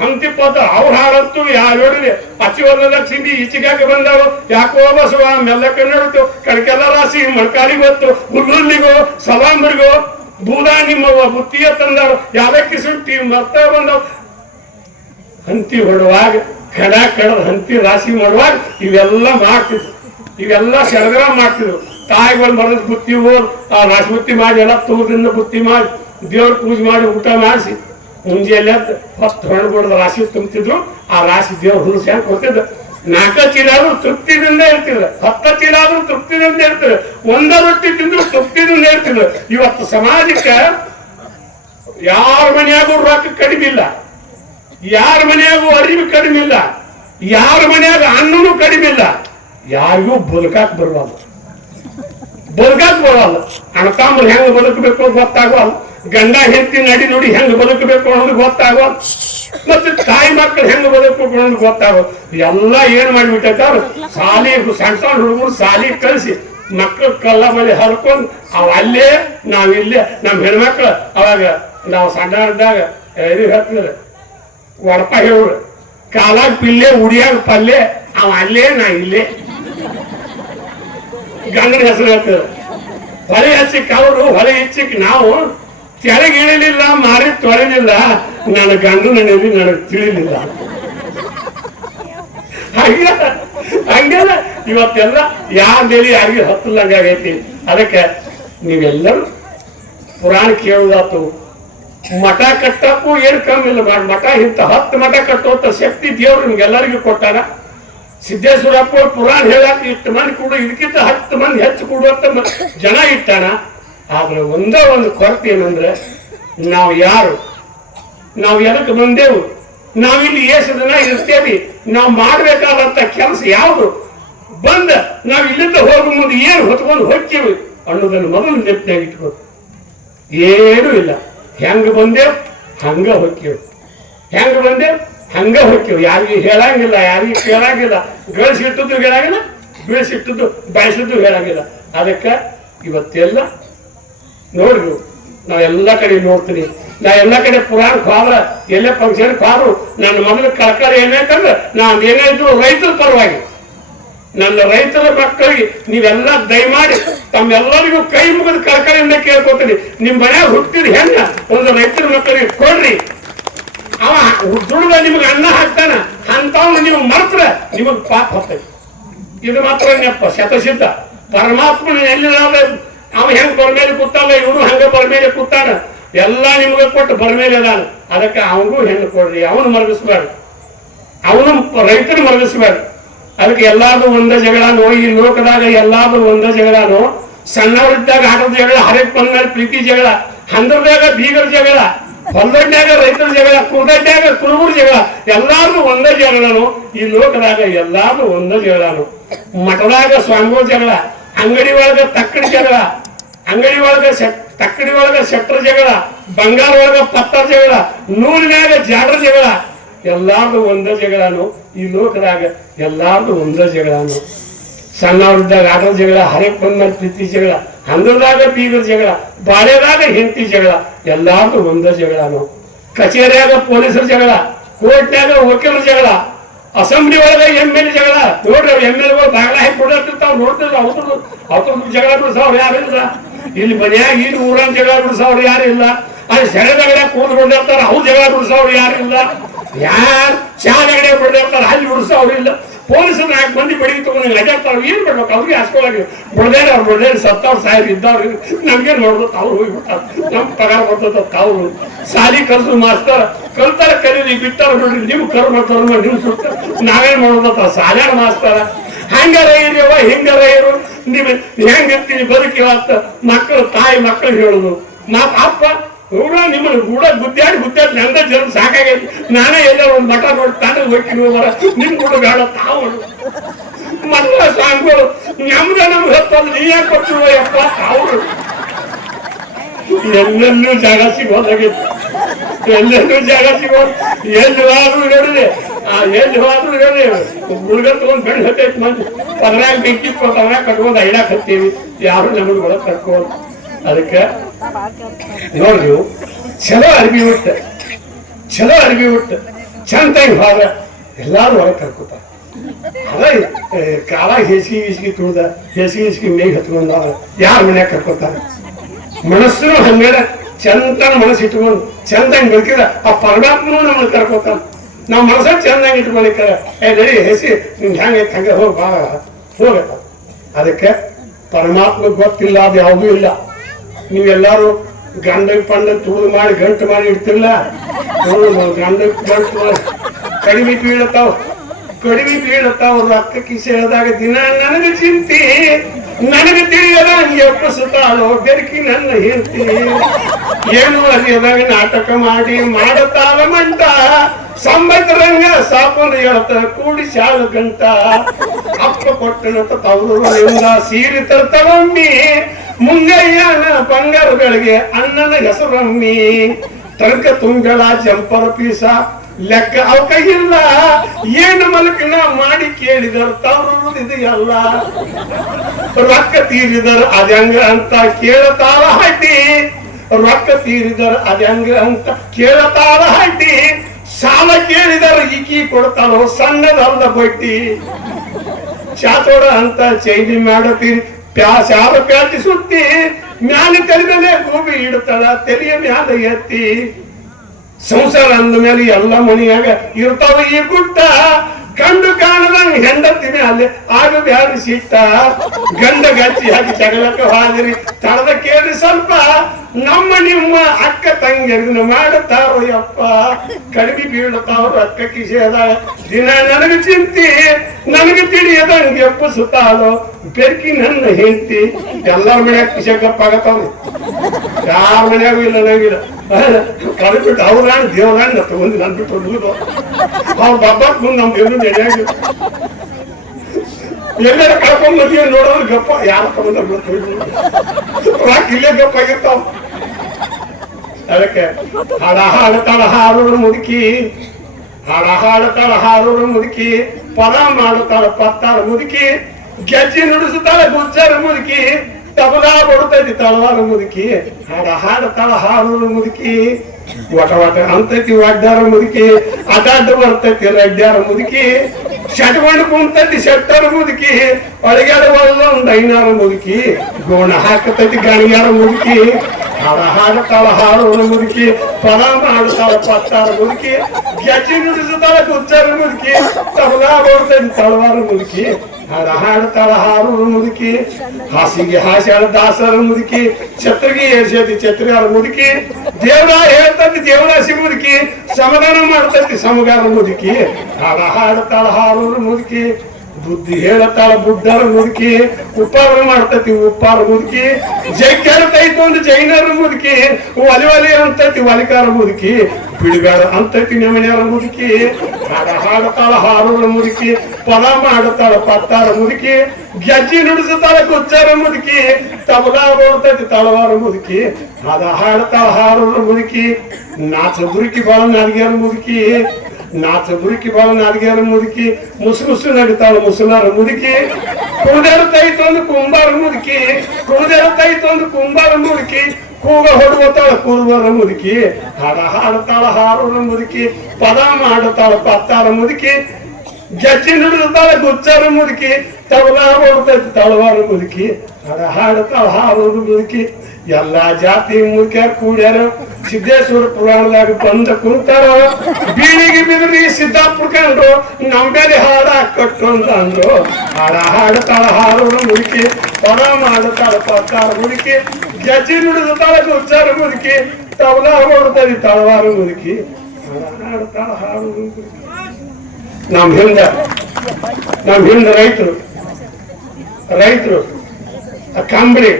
ಹಂತಿ ಪದ್ದ ಅವ್ರು ಹಾಡಂತೂ ಯಾರು ಹೇಳಿದೆ ಪಶ್ಚಿಮದ ಸಿಂಧಿ ಈಚೆಗಾಗಿ ಬಂದವರು. ಯಾಕೋ ಬಸವ ಮೆಲ್ಲ ಕನ್ನಡತ್ತು ಕಡ್ಕೆಲ್ಲ ರಾಸಿ ಮಳ್ಕಾಲಿ ಗೊತ್ತು, ಹುಲ್ಲುಲ್ಲಿಗೋ ಸಲಾಂಬರಿಗೋ ಬೂದ ನಿಮ್ಮವ್ವ ಬುತ್ತಿಯ ತಂದವರು, ಯಾವಕ್ಕೆ ಸುಟ್ಟಿ ಮರ್ತ ಬಂದವು. ಹಂತಿ ಹೊಡುವಾಗ ಕಡದ ಹಂತಿ ರಾಶಿ ಮಾಡುವಾಗ ಇವೆಲ್ಲ ಮಾಡ್ತಿದ್ರು. ಇವೆಲ್ಲ ಸಡಗರ ಮಾಡ್ತಿದ್ರು. ತಾಯಿಗಳು ಮರದ ಬುತ್ತಿ ಹೋದ್ ಆ ರಾಶಿ ಬುತ್ತಿ ಮಾಡಿ ಎಲ್ಲ ತೂದಿಂದ ಬುತ್ತಿ ಮಾಡಿ ದೇವ್ರ ಪೂಜೆ ಮಾಡಿ ಊಟ ಮಾಡಿಸಿ ಮುಂಜಾನೆ 10 ಹೊಣಗುಡದ ರಾಶಿ ತುಂಬ್ತಿದ್ರು. ಆ ರಾಶಿ ದೇವ್ರ ಹುಣಸೆ ಹೆಂಗ್ ಕೊಡ್ತಿದ್ರು. 4 ಚೀಲ ಆದ್ರೂ ತೃಪ್ತಿದಿಂದ ಇರ್ತಿದ್ರು, 10 ಚೀಲ ಆದ್ರೂ ತೃಪ್ತಿದಿಂದ ಇರ್ತಿದ್ರು, 1 ರೊಟ್ಟಿ ತಿಂದ್ರು ತೃಪ್ತಿದಿಂದ ಇರ್ತಿದ್ರು. ಇವತ್ತು ಸಮಾಜಕ್ಕೆ ಯಾರ ಮನೆಯಾಗೂ ರೊಕ್ಕ ಕಡಿಮೆ ಇಲ್ಲ, ಯಾರ ಮನೆಯಾಗೂ ಅರಿವು ಕಡಿಮೆ ಇಲ್ಲ, ಯಾರ ಮನೆಯಾಗ ಅನ್ನನೂ ಕಡಿಮೆ ಇಲ್ಲ. ಯಾರಿಗೂ ಬದುಕಾಕ್ ಬರಬಾರ್ದು. ಅಣ್ಣತಮ್ಮರು ಹೆಂಗ್ ಬದುಕಬೇಕು ಗೊತ್ತಾಗಲ್ಲ, ಗಂಡ ಹೆಂಡತಿ ನಡಿ ನೋಡಿ ಹೆಂಗ್ ಬದುಕಬೇಕು ಅನ್ನೋದು ಗೊತ್ತಾಗಲ್ಲ, ಮತ್ತೆ ತಾಯಿ ಮಕ್ಕಳು ಹೆಂಗ್ ಬದುಕಬೇಕು ಅನ್ನೋದು ಗೊತ್ತಾಗೋದು. ಎಲ್ಲ ಏನ್ ಮಾಡಿಬಿಟ್ಟೈತೆ ಅವ್ರು ಸಾಲಿ ಸಣ್ಣ ಹುಡುಗರು ಸಾಲಿ ಕಳಿಸಿ ಮಕ್ಕಳು ಕಲ್ಲ ಬಳಿ ಹರ್ಕೊಂಡು ಅಲ್ಲೇ ನಾವಿಲ್ಲೇ ನಮ್ಮ ಹೆಣ್ಮಕ್ಳು ಅವಾಗ ನಾವು ಸಣ್ಣ ಇದ್ದಾಗ ಇದು ಹೇಳ್ತಿದ್ರೆ ವಡಪ ಹೇಳು ಕಾಲಾಗ ಪಿಲ್ಲೆ ಉಡಿಯಾಗ ಪಲ್ಲೆ ಅವ ಅಲ್ಲೇ ನಾ ಇಲ್ಲೇ ಗಂಡನ ಹೆಸರು ಹೇಳ್ತಿದ್ರು. ಹೊಳೆ ಹಚ್ಚಿಕ್ ಅವರು ಹೊಳೆ ಹೆಚ್ಚಿಕ್ ನಾವು ಕೆಳಗೆ ಇಳಿಲಿಲ್ಲ, ಮಾರಿ ತೊಳೆಲಿಲ್ಲ, ನನ್ನ ಗಂಡು ನೆನೆದಿ ನನಗೆ ತಿಳಿಲಿಲ್ಲ. ಹಂಗೆಲ್ಲ ಇವತ್ತೆಲ್ಲ ಯಾರ ಮೇಲೆ ಯಾರಿಗೆ ಹತ್ತಲಂಗಾಗೈತಿ. ಅದಕ್ಕೆ ನೀವೆಲ್ಲರೂ ಪುರಾಣ ಕೇಳುದಾತು. ಮಠ ಕಟ್ಟಕ್ಕೂ ಏನು ಕಮ್ಮಿ ಇಲ್ಲ. ಮಠ ಇಂತ 10 ಮಠ ಕಟ್ಟುವಂತ ಶಕ್ತಿ ದೇವ್ರು ನಿಮ್ಗೆಲ್ಲರಿಗೂ ಕೊಟ್ಟಾರ. ಸಿದ್ದೇಶ್ವರಪ್ಪ ಪುರಾಣ ಹೇಳಕ್ 8 ಮಂದಿ ಕೂಡ ಇದಕ್ಕಿಂತ 10 ಮಂದಿ ಹೆಚ್ಚು ಕೊಡುವಂತ ಜನ ಇಟ್ಟಾನ. ಆದ್ರೆ ಒಂದೇ ಒಂದು ಕೊರತೆ ಏನಂದ್ರೆ ನಾವು ಯಾರು, ನಾವು ಎದಕ್ಕೆ ಬಂದೆವು, ನಾವಿಲ್ಲಿ ಎಷ್ಟು ದಿನ ಇರ್ತೇವಿ, ನಾವು ಮಾಡ್ಬೇಕಾದಂತ ಕೆಲಸ ಯಾವುದು, ಬಂದ ನಾವ್ ಇಲ್ಲಿಂದ ಹೋಗೋ ಮುಂದೆ ಏನು ಹೊತ್ಕೊಂಡು ಹೋಗ್ತೀವಿ ಅನ್ನೋದನ್ನು ಮೊದಲು ನೆನಪಿನಾಗ ಇಟ್ಕೋ. ಏನೂ ಇಲ್ಲ, ಹೆಂಗ ಬಂದೇವ್ ಹಂಗ ಹೋಗ್ತೀವಿ, ಹೆಂಗ ಬಂದೇವ್ ಹಂಗ ಹೋಗ್ತೀವಿ. ಯಾರಿಗೆ ಹೇಳಂಗಿಲ್ಲ, ಯಾರಿಗೆ ಕೇಳಂಗಿಲ್ಲ, ಗಳಿಸಿಟ್ಟದ್ದು ಹೇಳಂಗಿಲ್ಲ, ಬೀಳಿಸಿಟ್ಟದ್ದು ಬಯಸಿದ್ದು ಹೇಳಂಗಿಲ್ಲ. ಅದಕ್ಕೆ ಇವತ್ತೆಲ್ಲ ನೋಡ್ರಿ, ನಾವೆಲ್ಲ ಕಡೆ ನೋಡ್ತೀನಿ, ನಾ ಎಲ್ಲ ಕಡೆ ಪುರಾಣಕ್ಕೆ ಹೋದ್ರ ಎಲ್ಲೇ ಫಂಕ್ಷನ್ಗೆ ಹೋದ್ರು ನನ್ನ ಮೊದಲು ಕಳ್ಕಳಿ ಏನಾಯ್ತಂದ್ರೆ ನಾನು ಏನೇ ಇದ್ರು ರೈತರ ಪರವಾಗಿ, ನನ್ನ ರೈತರ ಮಕ್ಕಳಿಗೆ ನೀವೆಲ್ಲ ದಯಮಾಡಿ ತಮ್ಮೆಲ್ಲರಿಗೂ ಕೈ ಮುಗಿದು ಕಳ್ಕಳಿಯಿಂದ ಕೇಳ್ಕೊತೀನಿ, ನಿಮ್ ಮನ್ಯಾಗ ಹುಟ್ಟಿದ ಹೆಣ್ಣ ಒಂದು ರೈತರ ಮಕ್ಕಳಿಗೆ ಕೊಡ್ರಿ, ಅವ ದುಡ್ದ ನಿಮ್ಗೆ ಅನ್ನ ಹಾಕ್ತಾನ, ಅಂತವ್ನು ನೀವು ಮರ್ತ್ರ ನಿಮಗ್ ಪಾಪ ಹೋಗ್ತೈತಿ. ಇದು ಮಾತ್ರ ನೆಪ್ಪ ಶತಸಿದ್ಧ. ಪರಮಾತ್ಮನ ಎಲ್ಲಿ ಅವ ಹೆಂಗ್ ಬರ್ಮೇಲೆ ಕೂತಾನ, ಇವನು ಹಂಗ ಬರ್ಮೇಲೆ ಕೂತಾನ, ಎಲ್ಲ ನಿಮ್ಗೆ ಕೊಟ್ಟು ಬರ್ಮೇಲೆ ಅದಾನ. ಅದಕ್ಕೆ ಅವನಿಗೂ ಹೆಣ್ಣು ಕೊಡ್ರಿ, ಅವನು ಮರಗಿಸ್ಬೇಡ, ಅವನು ರೈತರು ಮರಗಿಸ್ಬೇಡ. ಅದಕ್ಕೆ ಎಲ್ಲಾದ್ರು ಒಂದೇ ಜಗಳನೋ, ಈ ಲೋಕದಾಗ ಎಲ್ಲಾದ್ರು ಒಂದೇ ಜಗಳನೋ. ಸಣ್ಣವರಿದ್ದಾಗ ಆಟದ ಜಗಳ, ಹರೇಕ್ ಬಂದ್ಮೇಲೆ ಪ್ರೀತಿ ಜಗಳ, ಹಂದ್ರದಾಗ ಬೀಗರ ಜಗಳ, ಹೊಲದಡ್ಡ್ಯಾಗ ರೈತರ ಜಗಳ, ಕುರ್ದಡ್ಡ್ಯಾಗ ಕುರುಬರ ಜಗಳ, ಎಲ್ಲಾರು ಒಂದೇ ಜಗಳನು. ಈ ಲೋಕದಾಗ ಎಲ್ಲಾರು ಒಂದೇ ಜಗಳನು. ಮಠದಾಗ ಸ್ವಾಮಿಗಳ ಜಗಳ, ಅಂಗಡಿ ಒಳಗ ತಕ್ಕಡಿ ಜಗಳ, ಅಂಗಡಿ ಒಳಗ ತಕ್ಕಡಿ ಒಳಗ ಶೆಟ್ರ ಜಗಳ, ಬಂಗಾರ ಒಳಗ ಪತ್ತರ ಜಗಳ, ನೂಲಿನಾಗ ಜಾಡ್ರ ಜಗಳ, ಎಲ್ಲಾರ್ದು ಒಂದೇ ಜಗಳನು. ಈ ಲೋಕದಾಗ ಎಲ್ಲಾರ್ದು ಒಂದೇ ಜಗಳನು. ಸಣ್ಣವರಿದ್ದಾಗ ಆಟದ ಜಗಳ, ಹರೇಕ್ ಬಂದ್ಮೇಲೆ ಪ್ರೀತಿ ಜಗಳ, ಹಂದ್ರದಾಗ ಬೀಗರ ಜಗಳ, ಬಾಳೆದಾಗ ಹೆಂಡತಿ ಜಗಳ, ಎಲ್ಲಾರ್ದು ಒಂದೇ ಜಗಳನು. ಕಚೇರಿಯಾಗ ಪೊಲೀಸರ ಜಗಳ, ಕೋರ್ಟ್ನಾಗ ವಕೀಲರ ಜಗಳ, ಅಸೆಂಬ್ಲಿ ಒಳಗ MLA ಜಗಳ. ನೋಡ್ರಿ MLAಗಳು ಬಾಗ್ಲ ಹಾಕಿ ಕೊಡಿರ್ತಿರ್ತಾವ್, ನೋಡ್ತಿದ್ರು ಅವ್ರ ಜಗಳ ಬಿಡಿಸೋರು ಯಾರು ಇಲ್ಲ. ಇಲ್ಲಿ ಮನ್ಯಾಗ ಇಲ್ಲಿ ಊರಾಗ ಜಗಳ ಬಿಡಿಸೋರು ಯಾರು ಇಲ್ಲ. ಅಲ್ಲಿ ಸೆಳೆದಗಡೆ ಕೂದ್ ಬಿಡಿರ್ತಾರ, ಅವ್ರು ಜಗಳ ಬಿಡಿಸೋರು ಯಾರು ಇಲ್ಲ. ಯಾರು ಚಾದಗಡೆ ಬಿಡಿರ್ತಾರ, ಅಲ್ಲಿ ಬಿಡಿಸೋರು ಇಲ್ಲ. ಪೊಲೀಸರು 4 ಮಂದಿ ಬಡಿಗೆ ತಗೊಂಡು ಅಡ್ಡಾಡ್ತಾರ, ಏನ್ ಮಾಡ್ಬೇಕು ಅವ್ರಿಗೆ ಹಾಸ್ಕೊಳಗೆ ಬಿಡ್ದೇನೆ. ಅವ್ರು ಬಿಡ್ದೇನೆ ಸತ್ತವ್ರು ಸಾಯ್ರು ಇದ್ದವ್ರು ನಮ್ಗೇನ್ ನೋಡ್ಬೇಕು, ಅವ್ರು ಹೋಗ್ಬಿಟ್ಟಾರ, ನಮ್ ಪಗಾರ ಬರ್ತದ. ಅವ್ರು ಸಾಲಿ ಕಲ್ಸು ಮಾಸ್ತರ ಕಲ್ತಾರ, ಕಲೀಲಿ ಬಿಟ್ಟಾರ ಬಿಡ್ರಿ, ನಿಮ್ ಕರ್ಮ ನಿಮ್ ಸುತ್ತ ನಾವೇನ್ ಮಾಡೋದ ಸಾಲ್ಯಾಡ ಮಾಸ್ತರ. ಹಂಗಾರ ಇರ್ಯವ ಹಿಂಗಾರ ಇರು, ನೀವ್ ಹೆಂಗಿರ್ತೀನಿ ಬದುಕಿವತ್ತ ಮಕ್ಕಳು ತಾಯಿ ಮಕ್ಕಳು ಹೇಳುದು. ಅಪ್ಪ ನೋಡ ನಿಮ್ಮನ್ನು ಕೂಡ ಗುದ್ದಾಡಿ ನಂದ ಜನ ಸಾಕಾಗೈತಿ, ನಾನೇ ಎಲ್ಲ ಒಂದು ಮಠ ನೋಡಿ ತಾನೇ ಹೋಗ್ತೀನಿ ಬರ, ನಿಮ್ ಕೂಡ ಬೇಡ ತಾವು ಮಲ್ಲ ಸಾಂಗ್ಗಳು ನಮ್ಗೆ ಹತ್ತಲ್ಲ, ನೀ ಯಾಕೆ ಕೊಟ್ಟಿರುವ ಯಪ್ಪ. ಅವ್ರು ಎಲ್ಲೆಲ್ಲೂ ಜಾಗ ಸಿಗೋದಾಗೈತಿ, ಎಲ್ಲೆಲ್ಲೂ ಜಾಗ ಸಿಗೋದು. ಎಲ್ಲಿ ಹೋದ್ರು ಹೇಳಿದೆ, ಎಲ್ಲಿ ಹೋದ್ರು ಹೇಳಿ ಹುಡುಗ ತಗೊಂಡ್ ಬೆಳ್ಳಿ ಹತ್ತೈತಿ ಮಂದಿ ಪದರಾಗ ಬೆಂಕಿ ಪದರಾಗ ಕಟ್ಕೊಂಡು ಐಡಾಕ್ ಹತ್ತೀವಿ, ಯಾರು ನಮಗೆ ಒಳಗೆ ಕಟ್ಕೊಂಡು. ಅದಕ್ಕೆ ನೋಡ್ರಿ, ಚಲೋ ಅರ್ಬಿ ಉಟ್ಟು, ಚಲೋ ಅರ್ಬಿ ಉಟ್ಟು ಚಂದಾಗಿ ಹೋದ ಎಲ್ಲಾರು ಒಳಗೆ ಕರ್ಕೋತಾರ. ಅದ ಕಾಲ ಹೆಸಿಗೆ ತುಳ್ದ ಹೆಸಿಗೆ ಮೇಗ್ ಹತ್ಕೊಂಡ ಯಾರ ಮನ್ಯಾಗ ಕರ್ಕೋತಾರ. ಮನಸ್ಸು ಹಂಗಾರ ಚಂದನ ಮನಸ್ಸು ಇಟ್ಕೊಂಡು ಚಂದಾಗಿ ಬದುಕಿದ ಆ ಪರಮಾತ್ಮನೂ ನಮ್ಮನ್ನು ಕರ್ಕೋತಾನ. ನಾವು ಮನಸ್ಸ ಚಂದಾಗಿ ಇಟ್ಕೊಳಿಕ ನಡಿ ಹೆಸಿ ನಿಮ್ಗೆ ಹೆಂಗೈತೆ ಹಂಗೆ ಹೋಗಿ ಬಾ ಹೋಗತ್ತ. ಅದಕ್ಕೆ ಪರಮಾತ್ಮ ಗೊತ್ತಿಲ್ಲ, ಅದು ಯಾವುದೂ ಇಲ್ಲ. ನೀವೆಲ್ಲಾರು ಗಂಡ ಪಂಡ ತುಳಿದು ಮಾಡಿ ಗಂಟು ಮಾಡಿ ಇಡ್ತಿಲ್ಲ, ಗಂಡ ಗಂಟು ಕಡಿಮೆ ಬೀಳತಾವ್, ಕಡಿಮೆ ಬೀಳತಾವ್. ರೊಕ್ಕ ಕಿಸೆ ಹೇಳಿದಾಗ ದಿನ ನನಗೆ ಚಿಂತಿ, ನನಗೆ ತಿಳಿಯದ ಹಂಗೆ ಒಪ್ಪಿಸುತ್ತಾಳೋ ಬೆರಕಿ ನನ್ನ ಹೇಳ್ತಿ. ಏನು ಅರಿಯದಾಗ ನಾಟಕ ಮಾಡಿ ಮಾಡತಾಳ ಮಂಟ, ಸಂಬೈತರಂಗ ಸಾಪನ ಹೇಳ್ತ ಕೂಡಿ ಶಾಲ ಗಂಟ. ಅಪ್ಪ ಕೊಟ್ಟನಂತ ತವರಿಂದ ಸೀರೆ ತರ್ತವಮ್ಮಿ, ಮುಂಗಯ್ಯನ ಬಂಗಾರಗಳಿಗೆ ಅಣ್ಣನ ಹೆಸರಮ್ಮಿ. ತರ್ಕ ತುಂಗಳ ಜಂಪರ ಪೀಸ ಲೆಕ್ಕ ಅವಕ ಇಲ್ಲ, ಏನು ಮಲಕನ ಮಾಡಿ ಕೇಳಿದರ ತವರು ಇದೆಯಲ್ಲ. ರೊಕ್ಕ ತೀರಿದರ ಅದ್ಯಂಗ ಅಂತ ಕೇಳತಾಳ ಹಾಟಿ, ರೊಕ್ಕ ತೀರಿದರ ಅದ್ಯಂಗ ಅಂತ ಕೇಳತಾಳ ಹಾಟಿ. ಸಾಲ ಕೇಳಿದರ ಈಕಿ ಕೊಡ್ತಾಳೋ ಸಣ್ಣದಲ್ಲ ಬಡ್ಡಿ. ಚಾತೋಡ ಅಂತ ಚೈನಿ ಮಾಡತೀರಿ ಪ್ಯಾಸಾರ ಪ್ಯಾಟಿ ಸುತ್ತಿ, ಮ್ಯಾಲ ತಲೆಮೇಲೆ ಗೋಬಿ ಇಡ್ತಾಳ ತೆಲಿಯ ಮ್ಯಾಲ ಎತ್ತಿ. ಸಂಸಾರ ಅಂದ ಮೇಲೆ ಎಲ್ಲ ಮನೆಯಾಗ ಇರ್ತಾವ ಈ ಗುಟ್ಟ, ಕಂಡು ಕಾಣದಂಗ ಹೆಂಡತಿ ಮೇಲೆ ಆಗ ಬ್ಯಾಡಿ ಸಿಟ್ಟ. ಗಂಡ ಗಚ್ಚಿ ಹಾಕಿ ಜಗಳಕ್ಕೆ ಹಾದಿರಿ ತಡದ ಕೇಳಿ ಸ್ವಲ್ಪ, ನಮ್ಮ ನಿಮ್ಮ ಅಕ್ಕ ತಂಗಿಯರನ್ನ ಮಾಡುತ್ತಾರೋ ಯಪ್ಪ, ಕಡಿಮೆ ಬೀಳುತ್ತಾವ್ರು ಅಕ್ಕ ಕಿಸೆದಾಗ. ದಿನ ನನಗೆ ಚಿಂತಿ, ನನಗೆ ತಿಳಿಯದಂಗೆ ಎಪ್ಪಸುತ್ತಾಳೋ ಬೆರ್ಕಿ ನನ್ನ ಹೆಂಡತಿ. ಎಲ್ಲರ ಮನ್ಯಾಗ ಕಿಸೆ ಗಪ್ಪ ಆಗತ್ತಾವ್ರು, ಯಾರ ಮನ್ಯಾಗೂ ಇಲ್ಲ ನಂಗಿಲ್ಲ. ಕಳೆದ್ಬಿಟ್ಟು ಅವ್ರಾಣ ದೇವ್ರಾಣ ತಗೊಂಡು ನನ್ ಬಿಟ್ಟು ಹೊಡ್ಬೋದು. ಅವ್ರ ಬಬ್ಬಕ್ ಮುಂದೆ ನಮ್ ದೇವ್ರು ನೆನೆಯಾಗ ಎಲ್ಲರ ಕಳ್ಕೊಂಡ್ ಮದ್ವೆ ನೋಡೋರು ಗಪ್ಪ, ಯಾರ ತಗೊಂಡ ರಾಕ್ ಇಲ್ಲೇ ಗಪ್ಪ ಆಗಿರ್ತಾವ. ಅದಕ್ಕೆ ಹಾಡ ಹಾಡತಾಳ ಹಾರೋರು ಮುದುಕಿ, ಹಾಡ ಹಾಡತಾಳ ಹಾರೋರು ಮುದುಕಿ, ಪದ ಮಾಡುತ್ತಾಳ ಪತ್ತಾಳ ಮುದುಕಿ, ಗೆಜ್ಜೆ ನುಡಿಸುತ್ತಾಳ ಗುಜ್ಜರ ಮುದುಕಿ, ತಬಲಾ ಬಡುತ್ತೈತಿ ತಳವಾರ ಮುದುಕಿ. ಹಾಡ ಹಾಡತಾಳ ಹಾರೋರು ಮುದುಕಿ, ಒಟ ಒಟ ಅಂತೈತಿ ಒಡ್ಡಾರ ಮುದುಕಿ, ಅಡ್ಡಾಡ್ಡ ಬರ್ತೈತಿ ರಡ್ಡ್ಯಾರ ಮುದುಕಿ, ಶಟ್ಕೊಂಡು ಕುಂತೈತಿ ಶೆಟ್ಟರ ಮುದುಕಿ, ಒಳಗ್ಯಾರ ಒಳ್ಳ ಒಂದು ಐನಾರ ಮುದುಕಿ, ಗೋಣ ಹಾಕತೈತಿ ಗಣಿಯಾರ ಮುದುಕಿ. ಹಾಡ ಹಾಡತಾಳ ಹಾರೋರು ಮುದುಕಿ, ಪದ ಮಾಡುತ್ತಾಳ ಪತ್ತಾರ ಮುದುಕಿ, ಗೆಜ್ಜೆ ನುಡಿಸುತ್ತಾಳ ಗುಜ್ಜರ ಮುದುಕಿ, ತಬಲಾ ಬಡ್ತೈತಿ ತಳವಾರ ಮುದುಕಿ. ಹಾಡ ಹಾಡತಾಳ ಹಾರೋರು ಮುದುಕಿ, ಹಾಸಿಗೆ ಹಾಸ್ಯಾಳ ದಾಸರ ಮುದುಕಿ, ಛತ್ರಿಗೆ ಏರ್ಸೈತಿ ಛತ್ರಿಯಾರ ಮುದುಕಿ, ದೇವರ ಹೇಳ್ತೈತಿ ದೇವರಾಸಿ ಮುದುಕಿ, ಸಮಾಧಾನ ಮಾಡ್ತೈತಿ ಸಮಗಾರ ಮುದುಕಿ. ಹಾಡ ಹಾಡತಾಳ ಹಾರೋರು ಮುದುಕಿ, ಬುದ್ಧಿ ಹೇಳತಾಳ ಬುದ್ಧರ ಮುದುಕಿ, ಉಪ್ಪಾರ ಮಾಡ್ತೈತಿ ಉಪ್ಪಾರ ಮುದುಕಿ, ಜೈಕ್ಯಾರತೈತಿ ಒಂದು ಜೈನರ ಮುದುಕಿ, ಒಲಿ ಅಂತೈತಿ ಒಲಿಕಾರ ಮುದುಕಿ, ಬಿಡುಗಾರ ಅಂತೈತಿ ನೆಮಣಿಯರ ಮುದುಕಿ. ಹಾಡ ಹಾಡತಾಳ ಹಾರೋರ ಮುದುಕಿ, ಪದ ಮಾಡುತ್ತಾಳ ಪತ್ತಾರ ಮುದುಕಿ, ಗೆಜ್ಜಿ ನುಡಿಸುತ್ತಾಳ ಗುಜ್ಜರ ಮುದುಕಿ, ತಬಲಾ ಬಡ್ತೈತಿ ತಳವಾರ ಮುದುಕಿ. ಹಾಡ ಹಾಡತಾಳ ಹಾರೋರ ಮುದುಕಿ, ನಾಚ ಬುರುಕಿ ಬಾಳ ನಾಲ್ಗ್ಯಾರ ಮುದುಕಿ, ನಾಚ ಬುರುಕಿ ಬಾಳ ನಾಲ್ಗ್ಯಾರ ಮುದುಕಿ, ಮುಸುಗುಸು ನಡಿತಾಳ ಮುಸುಲಾರ ಮುದುಕಿ, ಕುಣಿದಾಡ್ತೈತಿ ಒಂದು ಕುಂಬಾರ ಮುದುಕಿ, ಕುಣಿದಾಡ್ತೈತಿ ಒಂದು ಕುಂಬಾರ ಮುದುಕಿ, ಕೂಗ ಹೊಡುವತ್ತಾಳ ಕೂರ್ವರ ಮುದುಕಿ. ಹಾಡ ಹಾಡತಾಳ ಹಾರೋರ ಮುದುಕಿ, ಪದ ಮಾಡುತ್ತಾಳ ಪತ್ತಾರ ಮುದುಕಿ, ಗೆಜ್ಜೆ ನುಡಿದಾಳ ಗುಜ್ಜರ ಮುದುಕಿ, ತಬಲಾ ಬಡ್ತೈತಿ ತಳವಾರ ಮುದುಕಿ. ಹಾಡ ಹಾಡತಾಳ ಹಾರೋರ ಮುದುಕಿ, ಎಲ್ಲಾ ಜಾತಿ ಮುಖ್ಯಾರ ಕೂಡ್ಯಾರ ಸಿದ್ದೇಶ್ವರ ಪುರಾಣದಾಗ ಬಂದ ಕುಂತಾರ, ಬೀಳಿಗೆ ಬಿದ್ರಿ ಸಿದ್ದಾಪುರ ಕಂಡ್ರು ನಮ್ಮೇಲೆ ಹಾಡ ಕಟ್ಟೊಂದ್ರು. ಹಾಡ ಹಾಡತಾಳ ಹಾರೋರ ಮುದುಕಿ, ಪದ ಮಾಡುತ್ತಾಳ ಪತ್ತಾರ ಮುದುಕಿ, ಗೆಜ್ಜೆ ನುಡಿದಾಳ ಗುಜ್ಜರ ಮುದುಕಿ, ತಬಲಾ ಬಡ್ತೈತಿ ತಳವಾರ ಮುದುಕಿ. ಹಾಡ ಹಾಡತಾಳ ಹಾರೋರ ಮುದುಕಿ. ನಮ್ ಹಿಂದ ರೈತರು ಕಂಬಳಿ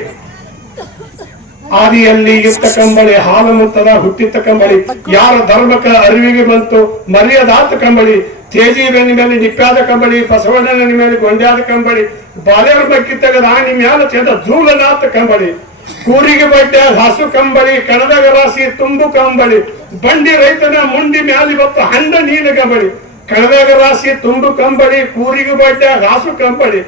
ಆದಿಯಲ್ಲಿ ಇತ್ತ ಕಂಬಳಿ, ಹಾಲು ಮುತ್ತದ ಹುಟ್ಟಿತ್ತ ಕಂಬಳಿ, ಯಾರ ಧರ್ಮಕ ಅರಿವಿಗೆ ಬಂತು ಮರ್ಯಾದಾತ ಕಂಬಳಿ, ತೇಜಿ ಬೆನ್ನ ಮೇಲೆ ನಿಪ್ಪಾದ ಕಂಬಳಿ, ಬಸವಣ್ಣನ ಮೇಲೆ ಗೊಂಡ್ಯಾದ ಕಂಬಳಿ, ಬಾಲ್ಯರ ಬಕ್ಕಿ ತೆಗೆದ ಆಣಿ ಮ್ಯಾಲ ಚೆಂದ ಜೂಲನಾಥ ಕಂಬಳಿ, ಕೂರಿಗೆ ಬಡ್ಡೆ ಹಸು ಕಂಬಳಿ, ಕಣದಾಗ ರಾಶಿ ತುಂಬು ಕಂಬಳಿ, ಬಂಡಿ ರೈತನ ಮುಂಡಿ ಮ್ಯಾಲಿ ಬತ್ತು ಹಂಡ ನೀಲ ಕಂಬಳಿ, ಕಣದಾಗ ರಾಶಿ ತುಂಬು ಕಂಬಳಿ, ಕೂರಿಗೆ ಬಡ್ಡೆ ಹಾಸು ಕಂಬಳಿ,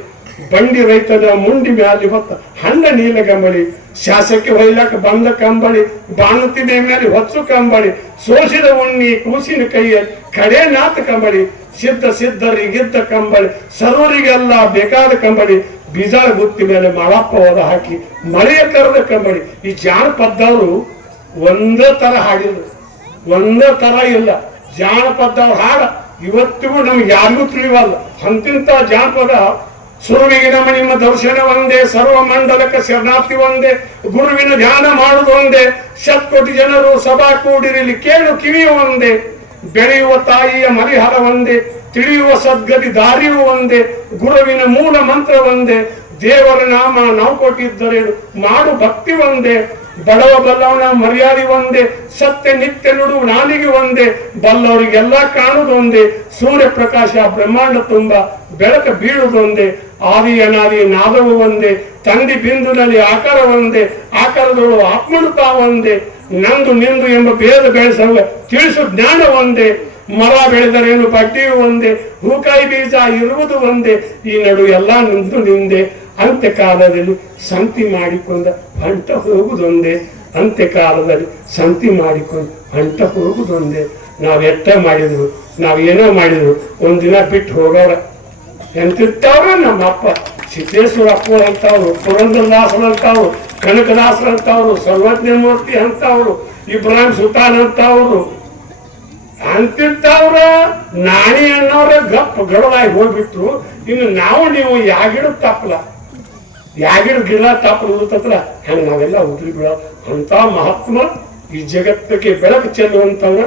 ಬಂಡಿ ರೈತನ ಮುಂಡಿ ಮ್ಯಾಲಿ ಬತ್ತ ಹಂಡ ನೀಲ ಕಂಬಳಿ, ಶಾಸಕ್ಕೆ ಹೊಯ್ಲಾಕ ಬಂದ ಕಂಬಳಿ, ಬಾಣುತಿ ಮೇಲೆ ಹೊಚ್ಚು ಕಂಬಳಿ, ಸೋಸಿದ ಉಣ್ಣಿ ಕೂಸಿನ ಕೈಯಲ್ಲಿ ಕಡೆ ನಾಥ ಕಂಬಳಿ, ಸಿದ್ಧರಿಗಿದ್ದ ಕಂಬಳಿ, ಸರ್ವರಿಗೆಲ್ಲ ಬೇಕಾದ ಕಂಬಳಿ, ಬೀಜಾಳ ಗುತ್ತಿ ಮೇಲೆ ಮಾಳಪ್ಪ ಹೋದ ಹಾಕಿ ಮಳೆಯ ಕರೆದ ಕಂಬಳಿ. ಈ ಜಾನಪದವರು ಒಂದೇ ತರ ಹಾಡಿದ್ರು, ಒಂದೇ ತರ ಇಲ್ಲ. ಜಾನಪದ ಹಾಡ ಇವತ್ತಿಗೂ ನಮ್ಗೆ ಯಾರಿಗೂ ತಿಳಿವಲ್ಲ. ಅಂತಿಂತ ಜಾನಪದ ಸುರುವಿಗೆ ನಮ್ಮ ನಿಮ್ಮ ದರ್ಶನ ಒಂದೇ, ಸರ್ವ ಮಂಡಲಕ್ಕೆ ಶರಣಾರ್ಥಿ ಒಂದೇ, ಗುರುವಿನ ಧ್ಯಾನ ಮಾಡುವುದು ಒಂದೇ, ಶತ್ಕೋಟಿ ಜನರು ಸಭಾ ಕೂಡಿರಲಿ ಕೇಳು ಕಿವಿಯು ಒಂದೇ, ಬೆಳೆಯುವ ತಾಯಿಯ ಮರಿಹರ ಒಂದೇ, ತಿಳಿಯುವ ಸದ್ಗತಿ ದಾರಿಯೂ ಒಂದೇ, ಗುರುವಿನ ಮೂಲ ಮಂತ್ರ ಒಂದೇ, ದೇವರ ನಾಮ ನಾವು ಕೊಟ್ಟಿದ್ದರೇನು ಮಾಡು ಭಕ್ತಿ ಒಂದೇ, ಬಡವ ಬಲ್ಲವನ ಮರ್ಯಾದೆ ಒಂದೇ, ಸತ್ಯ ನಿತ್ಯ ನುಡು ನಾಲಿಗೆ ಒಂದೇ, ಬಲ್ಲವರಿಗೆಲ್ಲ ಕಾಣುವುದು ಒಂದೇ, ಸೂರ್ಯ ಪ್ರಕಾಶ ಬ್ರಹ್ಮಾಂಡ ತುಂಬ ಬೆಳಕ ಬೀಳುವುದೊಂದೇ, ಆದಿ ಅನಾದಿ ನಾದವು ಒಂದೇ, ತಂದಿ ಬಿಂದುನಲ್ಲಿ ಆಕಾರ ಒಂದೇ, ಆಕಾರದೊಳು ಆತ್ಮನು ಒಂದೇ, ನಂದು ನಿಂದು ಎಂಬ ಭೇದ ಬೆಳೆಸಲು ತಿಳಿಸು ಜ್ಞಾನ ಒಂದೇ, ಮರ ಬೆಳೆದರೇನು ಬಡ್ಡಿಯು ಒಂದೇ, ಹೂಕಾಯಿ ಬೀಜ ಇರುವುದು ಒಂದೇ, ಈ ನಡು ಎಲ್ಲ ನಿಂದೆ, ಅಂತ್ಯಕಾಲದಲ್ಲಿ ಸಂತಿ ಮಾಡಿಕೊಂಡ ಹೊಂಟ ಹೋಗುವುದೊಂದೇ, ಅಂತ್ಯಕಾಲದಲ್ಲಿ ಸಂತಿ ಮಾಡಿಕೊಂಡು ಹೊಂಟ ಹೋಗುವುದೊಂದೇ. ನಾವ್ ಎತ್ತ ಮಾಡಿದ್ರು, ನಾವೇನೋ ಮಾಡಿದ್ರು, ಒಂದಿನ ಬಿಟ್ಟು ಹೋಗೋರ ಎಂತಿರ್ತಾವ್ರ. ನಮ್ಮ ಅಪ್ಪ ಸಿದ್ದೇಶ್ವರ ಅಪ್ಪ ಅಂತವ್ರು, ಪುರಂದರದಾಸರು ಅಂತವ್ರು, ಕನಕದಾಸರು ಅಂತವ್ರು, ಸರ್ವಜ್ಞ ಮೂರ್ತಿ ಅಂತವ್ರು, ಇಬ್ರಾಹಿಂ ಸುಲ್ತಾನ್ ಅಂತವ್ರು ಅಂತಿರ್ತಾವ್ರ. ನಾಣಿ ಅನ್ನೋರ ಗಪ್ ಗಡಲಾಗಿ ಹೋಗ್ಬಿಟ್ರು. ಇನ್ನು ನಾವು ನೀವು ಯಾಗಿಡು ತಪ್ಪಲ ಯಾಗಿರ ಗಿಡ ತಾಪ ಉಳಿತತ್ರ ಹಂಗ ನಾವೆಲ್ಲ ಉದ್ರಿ ಬಿಡೋ ಅಂತ ಮಹಾತ್ಮ ಈ ಜಗತ್ತಿಗೆ ಬೆಳಕು ಚೆಲ್ಲುವಂತವ್ರ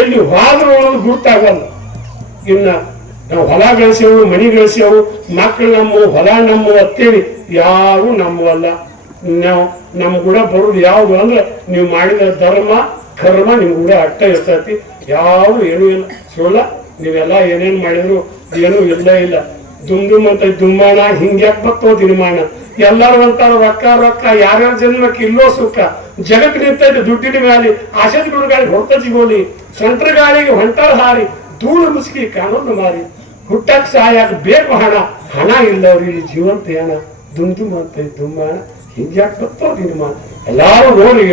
ಎಲ್ಲಿ ಹೋದ್ರು ಅನ್ನೋದು ಗುರ್ತಾಗಲ್ಲ. ಇನ್ನ ನಾವು ಹೊಲ ಗಳಿಸೇವು, ಮನಿ ಗಳಿಸೇವು, ಮಕ್ಕಳು ನಮ್ಮ ಹೊಲ ನಮ್ಮ ಅಂತೇಳಿ ಯಾರು ನಮ್ಮವಲ್ಲ. ನಾವು ನಮ್ ಕೂಡ ಬರುದು ಯಾವ್ದು ಅಂದ್ರೆ ನೀವು ಮಾಡಿದ ಧರ್ಮ ಕರ್ಮ ನಿಮ್ ಕೂಡ ಅಟ್ಟ ಇರ್ತೈತಿ. ಯಾವ್ದು ಏನೂ ಇಲ್ಲ. ಸುಳ್ಳ ನೀವೆಲ್ಲ ಏನೇನ್ ಮಾಡಿದ್ರು ಏನೂ ಇಲ್ಲ. ದುಮ್ ಅಂತ ದುಮ್ಮಾನ ಹಿಂಗ್ಯಾಕ್ ಬರ್ತೋ ದಿನಮಾನ. ಎಲ್ಲಾರು ಅಂತಾರ ರೊಕ್ಕ ರೊಕ್ಕ, ಯಾರ್ಯಾರ ಜನ್ಮಕ್ಕೆ ಇಲ್ಲೋ ಸುಖ. ಜಗತ್ ನಿಂತೈತೆ ದುಡ್ಡಿನ ಮ್ಯಾಲಿ, ಆಶದ ಗುಡುಗಾಳಿ ಹೊಡ್ತ ಜಿಗೋಲಿ, ಸಂಟ್ರ ಗಾಳಿಗೆ ಹೊಂಟಾಳ ಹಾರಿ, ಧೂಳು ಮುಸುಕಿ ಕಾಣೋದು ಮಾರಿ. ಹುಟ್ಟಕ್ ಸಾಯಕ್ ಬೇಕು ಹಣ ಇಲ್ಲವ್ರಿ ಜೀವಂತ ಹಣ. ದುಮ್ ಅಂತ ದುಮ್ಮಾನ ಹಿಂಗ್ಯಾಕ್ ಬರ್ತೋ ದಿನಮಾನ. ಎಲ್ಲಾರು ನೋಡಿ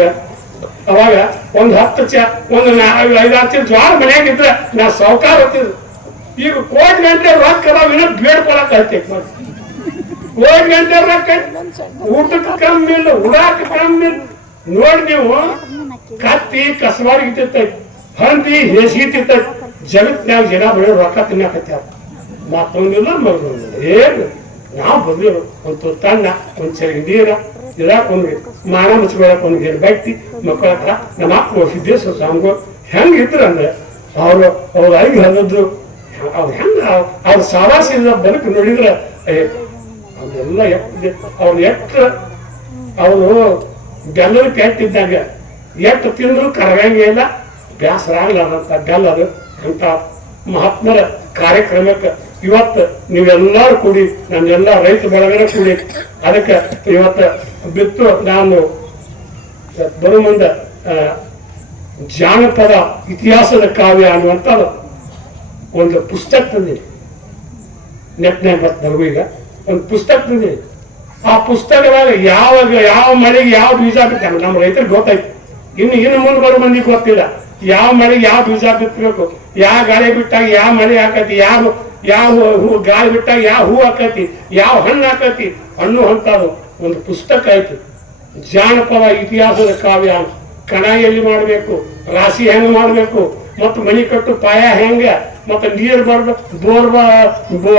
ಅವಾಗ ಒಂದ್ 10 ಒಂದು 5-6 ಚೀಲ ಜ್ವಾಳ ಮನ್ಯಾಗ ಇದ್ರೆ ನಾ ಸಾವುಕಾರ ಹೊತ್ತಿದ್ರು. ಈಗ ಕೋಟಿ ಗಂಟೆ ರೊಕ್ಕ ಅದಾವಿನ ಬೇಡ್ಕೊಳಕ್ ಐತೆ. ಕೋಟಿ ಗಂಟೆ ರೊಕ್ಕ, ಊಟಕ್ಕೆ ಕಮ್ಮಿ ಇಲ್ಲ, ಉಡಾಕ ಕಮ್ಮಿ ಇಲ್ಲ. ನೋಡಿ ನೀವು ಕತ್ತಿ ಕಸವಾಡಿ ತಿಂತೈತಿ, ಹಂದಿ ಹೇಸಿಗೆ ತಿಂತೈತಿ. ಜಗತ್ನ್ಯಾಗ ಜನ ಬರೀ ರೊಕ್ಕ ತಿನ್ನಕತ್ಯಾರ. ಮತ್ತೊಂದಿಲ್ಲ ಮಗದೊಂದಿಲ್ಲ ಏನು. ನಾವು ಬಂದಿರು ಒಂದು ತುತ್ತನ್ನ, ಒಂದ್ ಚರಿಗೆ ನೀರ ಇದಾಕ ಒಂದು ಮಾನ ಮುಚ್ಕೊಳಕ್ ಒಂದು ಗೇರು ಬಟ್ಟಿ ಮಕ್ಕಳಕ್ಕ. ನಮ್ಮ ಅಕ್ಕ ಸಿದ್ದೇಶ್ವರ ಸ್ವಾಮಿಗಳು ಹೆಂಗಿದ್ರು ಅಂದ್ರೆ ಅವ್ರು ಐದು ಹರಿದ್ರು. ಅವ್ರು ಹೆಂಗ ಅವ್ರ ಸಾವಾಸಿದ ಬದುಕು ನೋಡಿದ್ರೆ ಅದೆಲ್ಲ ಅವರು ಬೆಲ್ಲದ ಕೆಟ್ಟಿದ್ದಾಗ ಎಷ್ಟು ತಿಂದ್ರು ಕರಗಂಗೆ ಇಲ್ಲ, ಬೇಸರ ಆಗ್ಲಾರಂತ ಬೆಲ್ಲದು ಅಂತ ಮಹಾತ್ಮರ ಕಾರ್ಯಕ್ರಮಕ್ಕೆ ಇವತ್ತು ನೀವೆಲ್ಲರೂ ಕೂಡಿ, ನನ್ನೆಲ್ಲ ರೈತ ಬಳಗನ ಕೂಡಿ ಅದಕ್ಕೆ ಇವತ್ತು ಬಿತ್ತು. ನಾನು ಬರೋ ಮುಂದೆ ಜಾನಪದ ಇತಿಹಾಸದ ಕಾವ್ಯ ಅನ್ನುವಂತ ಒಂದು ಪುಸ್ತಕ ತಂದಿನಿ. ನೆಟ್ನೆ ಮತ್ತು ಈಗ ಒಂದು ಪುಸ್ತಕ ತಂದಿನಿ. ಆ ಪುಸ್ತಕದಾಗ ಯಾವ ಮಳೆಗೆ ಯಾವ ಬೀಜ ಬಿತ್ತ ನಮ್ಮ ರೈತರಿಗೆ ಗೊತ್ತಾಯ್ತು. ಇನ್ನು ಮುಂದೆ ಬರೋ ಮಂದಿಗೆ ಗೊತ್ತಿಲ್ಲ ಯಾವ ಮಳೆಗೆ ಯಾವ ಬೀಜ ಬಿತ್ತಬೇಕು, ಯಾವ ಗಾಳಿ ಬಿಟ್ಟಾಗ ಯಾವ ಮಳೆ ಹಾಕತಿ, ಯಾವ ಹೂ ಗಾಳಿ ಬಿಟ್ಟಾಗ ಯಾವ ಹೂ ಹಾಕತಿ, ಯಾವ ಹಣ್ಣು ಹಾಕತಿ ಅನ್ನೋ ಅಂತದ್ದು ಒಂದು ಪುಸ್ತಕ ಆಯ್ತು. ಜಾನಪದ ಇತಿಹಾಸದ ಕಾವ್ಯ. ಕಣ ಎಲ್ಲಿ ಮಾಡಬೇಕು, ರಾಶಿ ಹೆಂಗ್ ಮಾಡ್ಬೇಕು, ಮತ್ತು ಮನಿ ಕಟ್ಟು ಪಾಯ ಹೆಂಗ, ಮತ್ತೆ ನೀರ್ ಬರ್ದು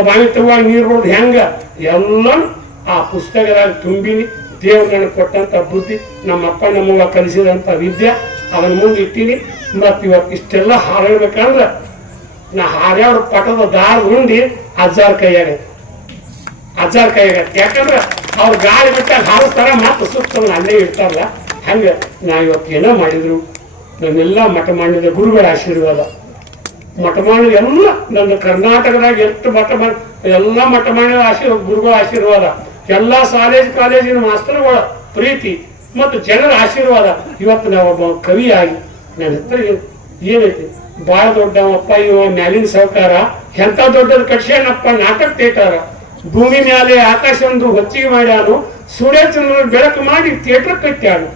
ಬಾವಿ ತಗುವಾಗ ನೀರ್ ಬರ್ದು ಹೆಂಗ ಎಲ್ಲ ಆ ಪುಸ್ತಕದಾಗ ತುಂಬಿನಿ. ದೇವ್ರು ನನಗೆ ಕೊಟ್ಟಂತ ಬುದ್ಧಿ, ನಮ್ಮಪ್ಪ ನಮ್ಮವ್ವ ಕಲಿಸಿದಂತ ವಿದ್ಯೆ ಅದನ್ನ ಮುಂದೆ ಇಟ್ಟೀನಿ. ಮತ್ ಇವತ್ತು ಇಷ್ಟೆಲ್ಲ ಹಾಡಬೇಕಂದ್ರ ನಾ ಹಾಡ್ಯಾವ್ರ ಪಟದ ದಾರ ಉಂಡಿ ಅಜ್ಜಾರ್ ಕೈಯಾಗ. ಯಾಕಂದ್ರ ಅವ್ರು ಗಾಳಿ ಬಿಟ್ಟಾಗ ಹಾರಿಸ್ತಾರ, ಮತ್ತೆ ಸುತ್ತ ಅಲ್ಲೇ ಇರ್ತಾರಲ್ಲ. ಹಂಗ ನಾ ಇವತ್ತು ಏನೋ ಮಾಡಿದ್ರು ನನ್ನೆಲ್ಲ ಮಠ ಮಾಡಿದ ಗುರುಗಳ ಆಶೀರ್ವಾದ. ಮಠ ಮಾಡಿದ ಎಲ್ಲ ನನ್ನ ಕರ್ನಾಟಕದಾಗ ಎಷ್ಟು ಎಲ್ಲ ಮಠ ಮಾಡಿದ ಗುರುಗಳ ಆಶೀರ್ವಾದ, ಎಲ್ಲಾ ಕಾಲೇಜಿನ ಮಾಸ್ತರ್ಗಳ ಪ್ರೀತಿ ಮತ್ತು ಜನರ ಆಶೀರ್ವಾದ. ಇವತ್ತು ನಾವೊಬ್ಬ ಕವಿಯಾಗಿ ನನ್ನ ಹತ್ರ ಏನೈತಿ, ಬಾಳ ದೊಡ್ಡವಪ್ಪ ಇವ ಮ್ಯಾಲಿನ ಸಹಕಾರ, ಎಂತ ದೊಡ್ಡದು ಕಟ್ಸ್ಯಾನಪ್ಪ ನಾಟಕ ಥಿಯೇಟರ್. ಭೂಮಿ ಮ್ಯಾಲೆ ಆಕಾಶ ಒಂದು ಹೊಚ್ಚಿಗೆ ಮಾಡ್ಯಾನು, ಸೂರ್ಯಚಂದ್ರ ಬೆಳಕು ಮಾಡಿ ಥಿಯೇಟರ್ ಕಟ್ಟ್ಯಾನು.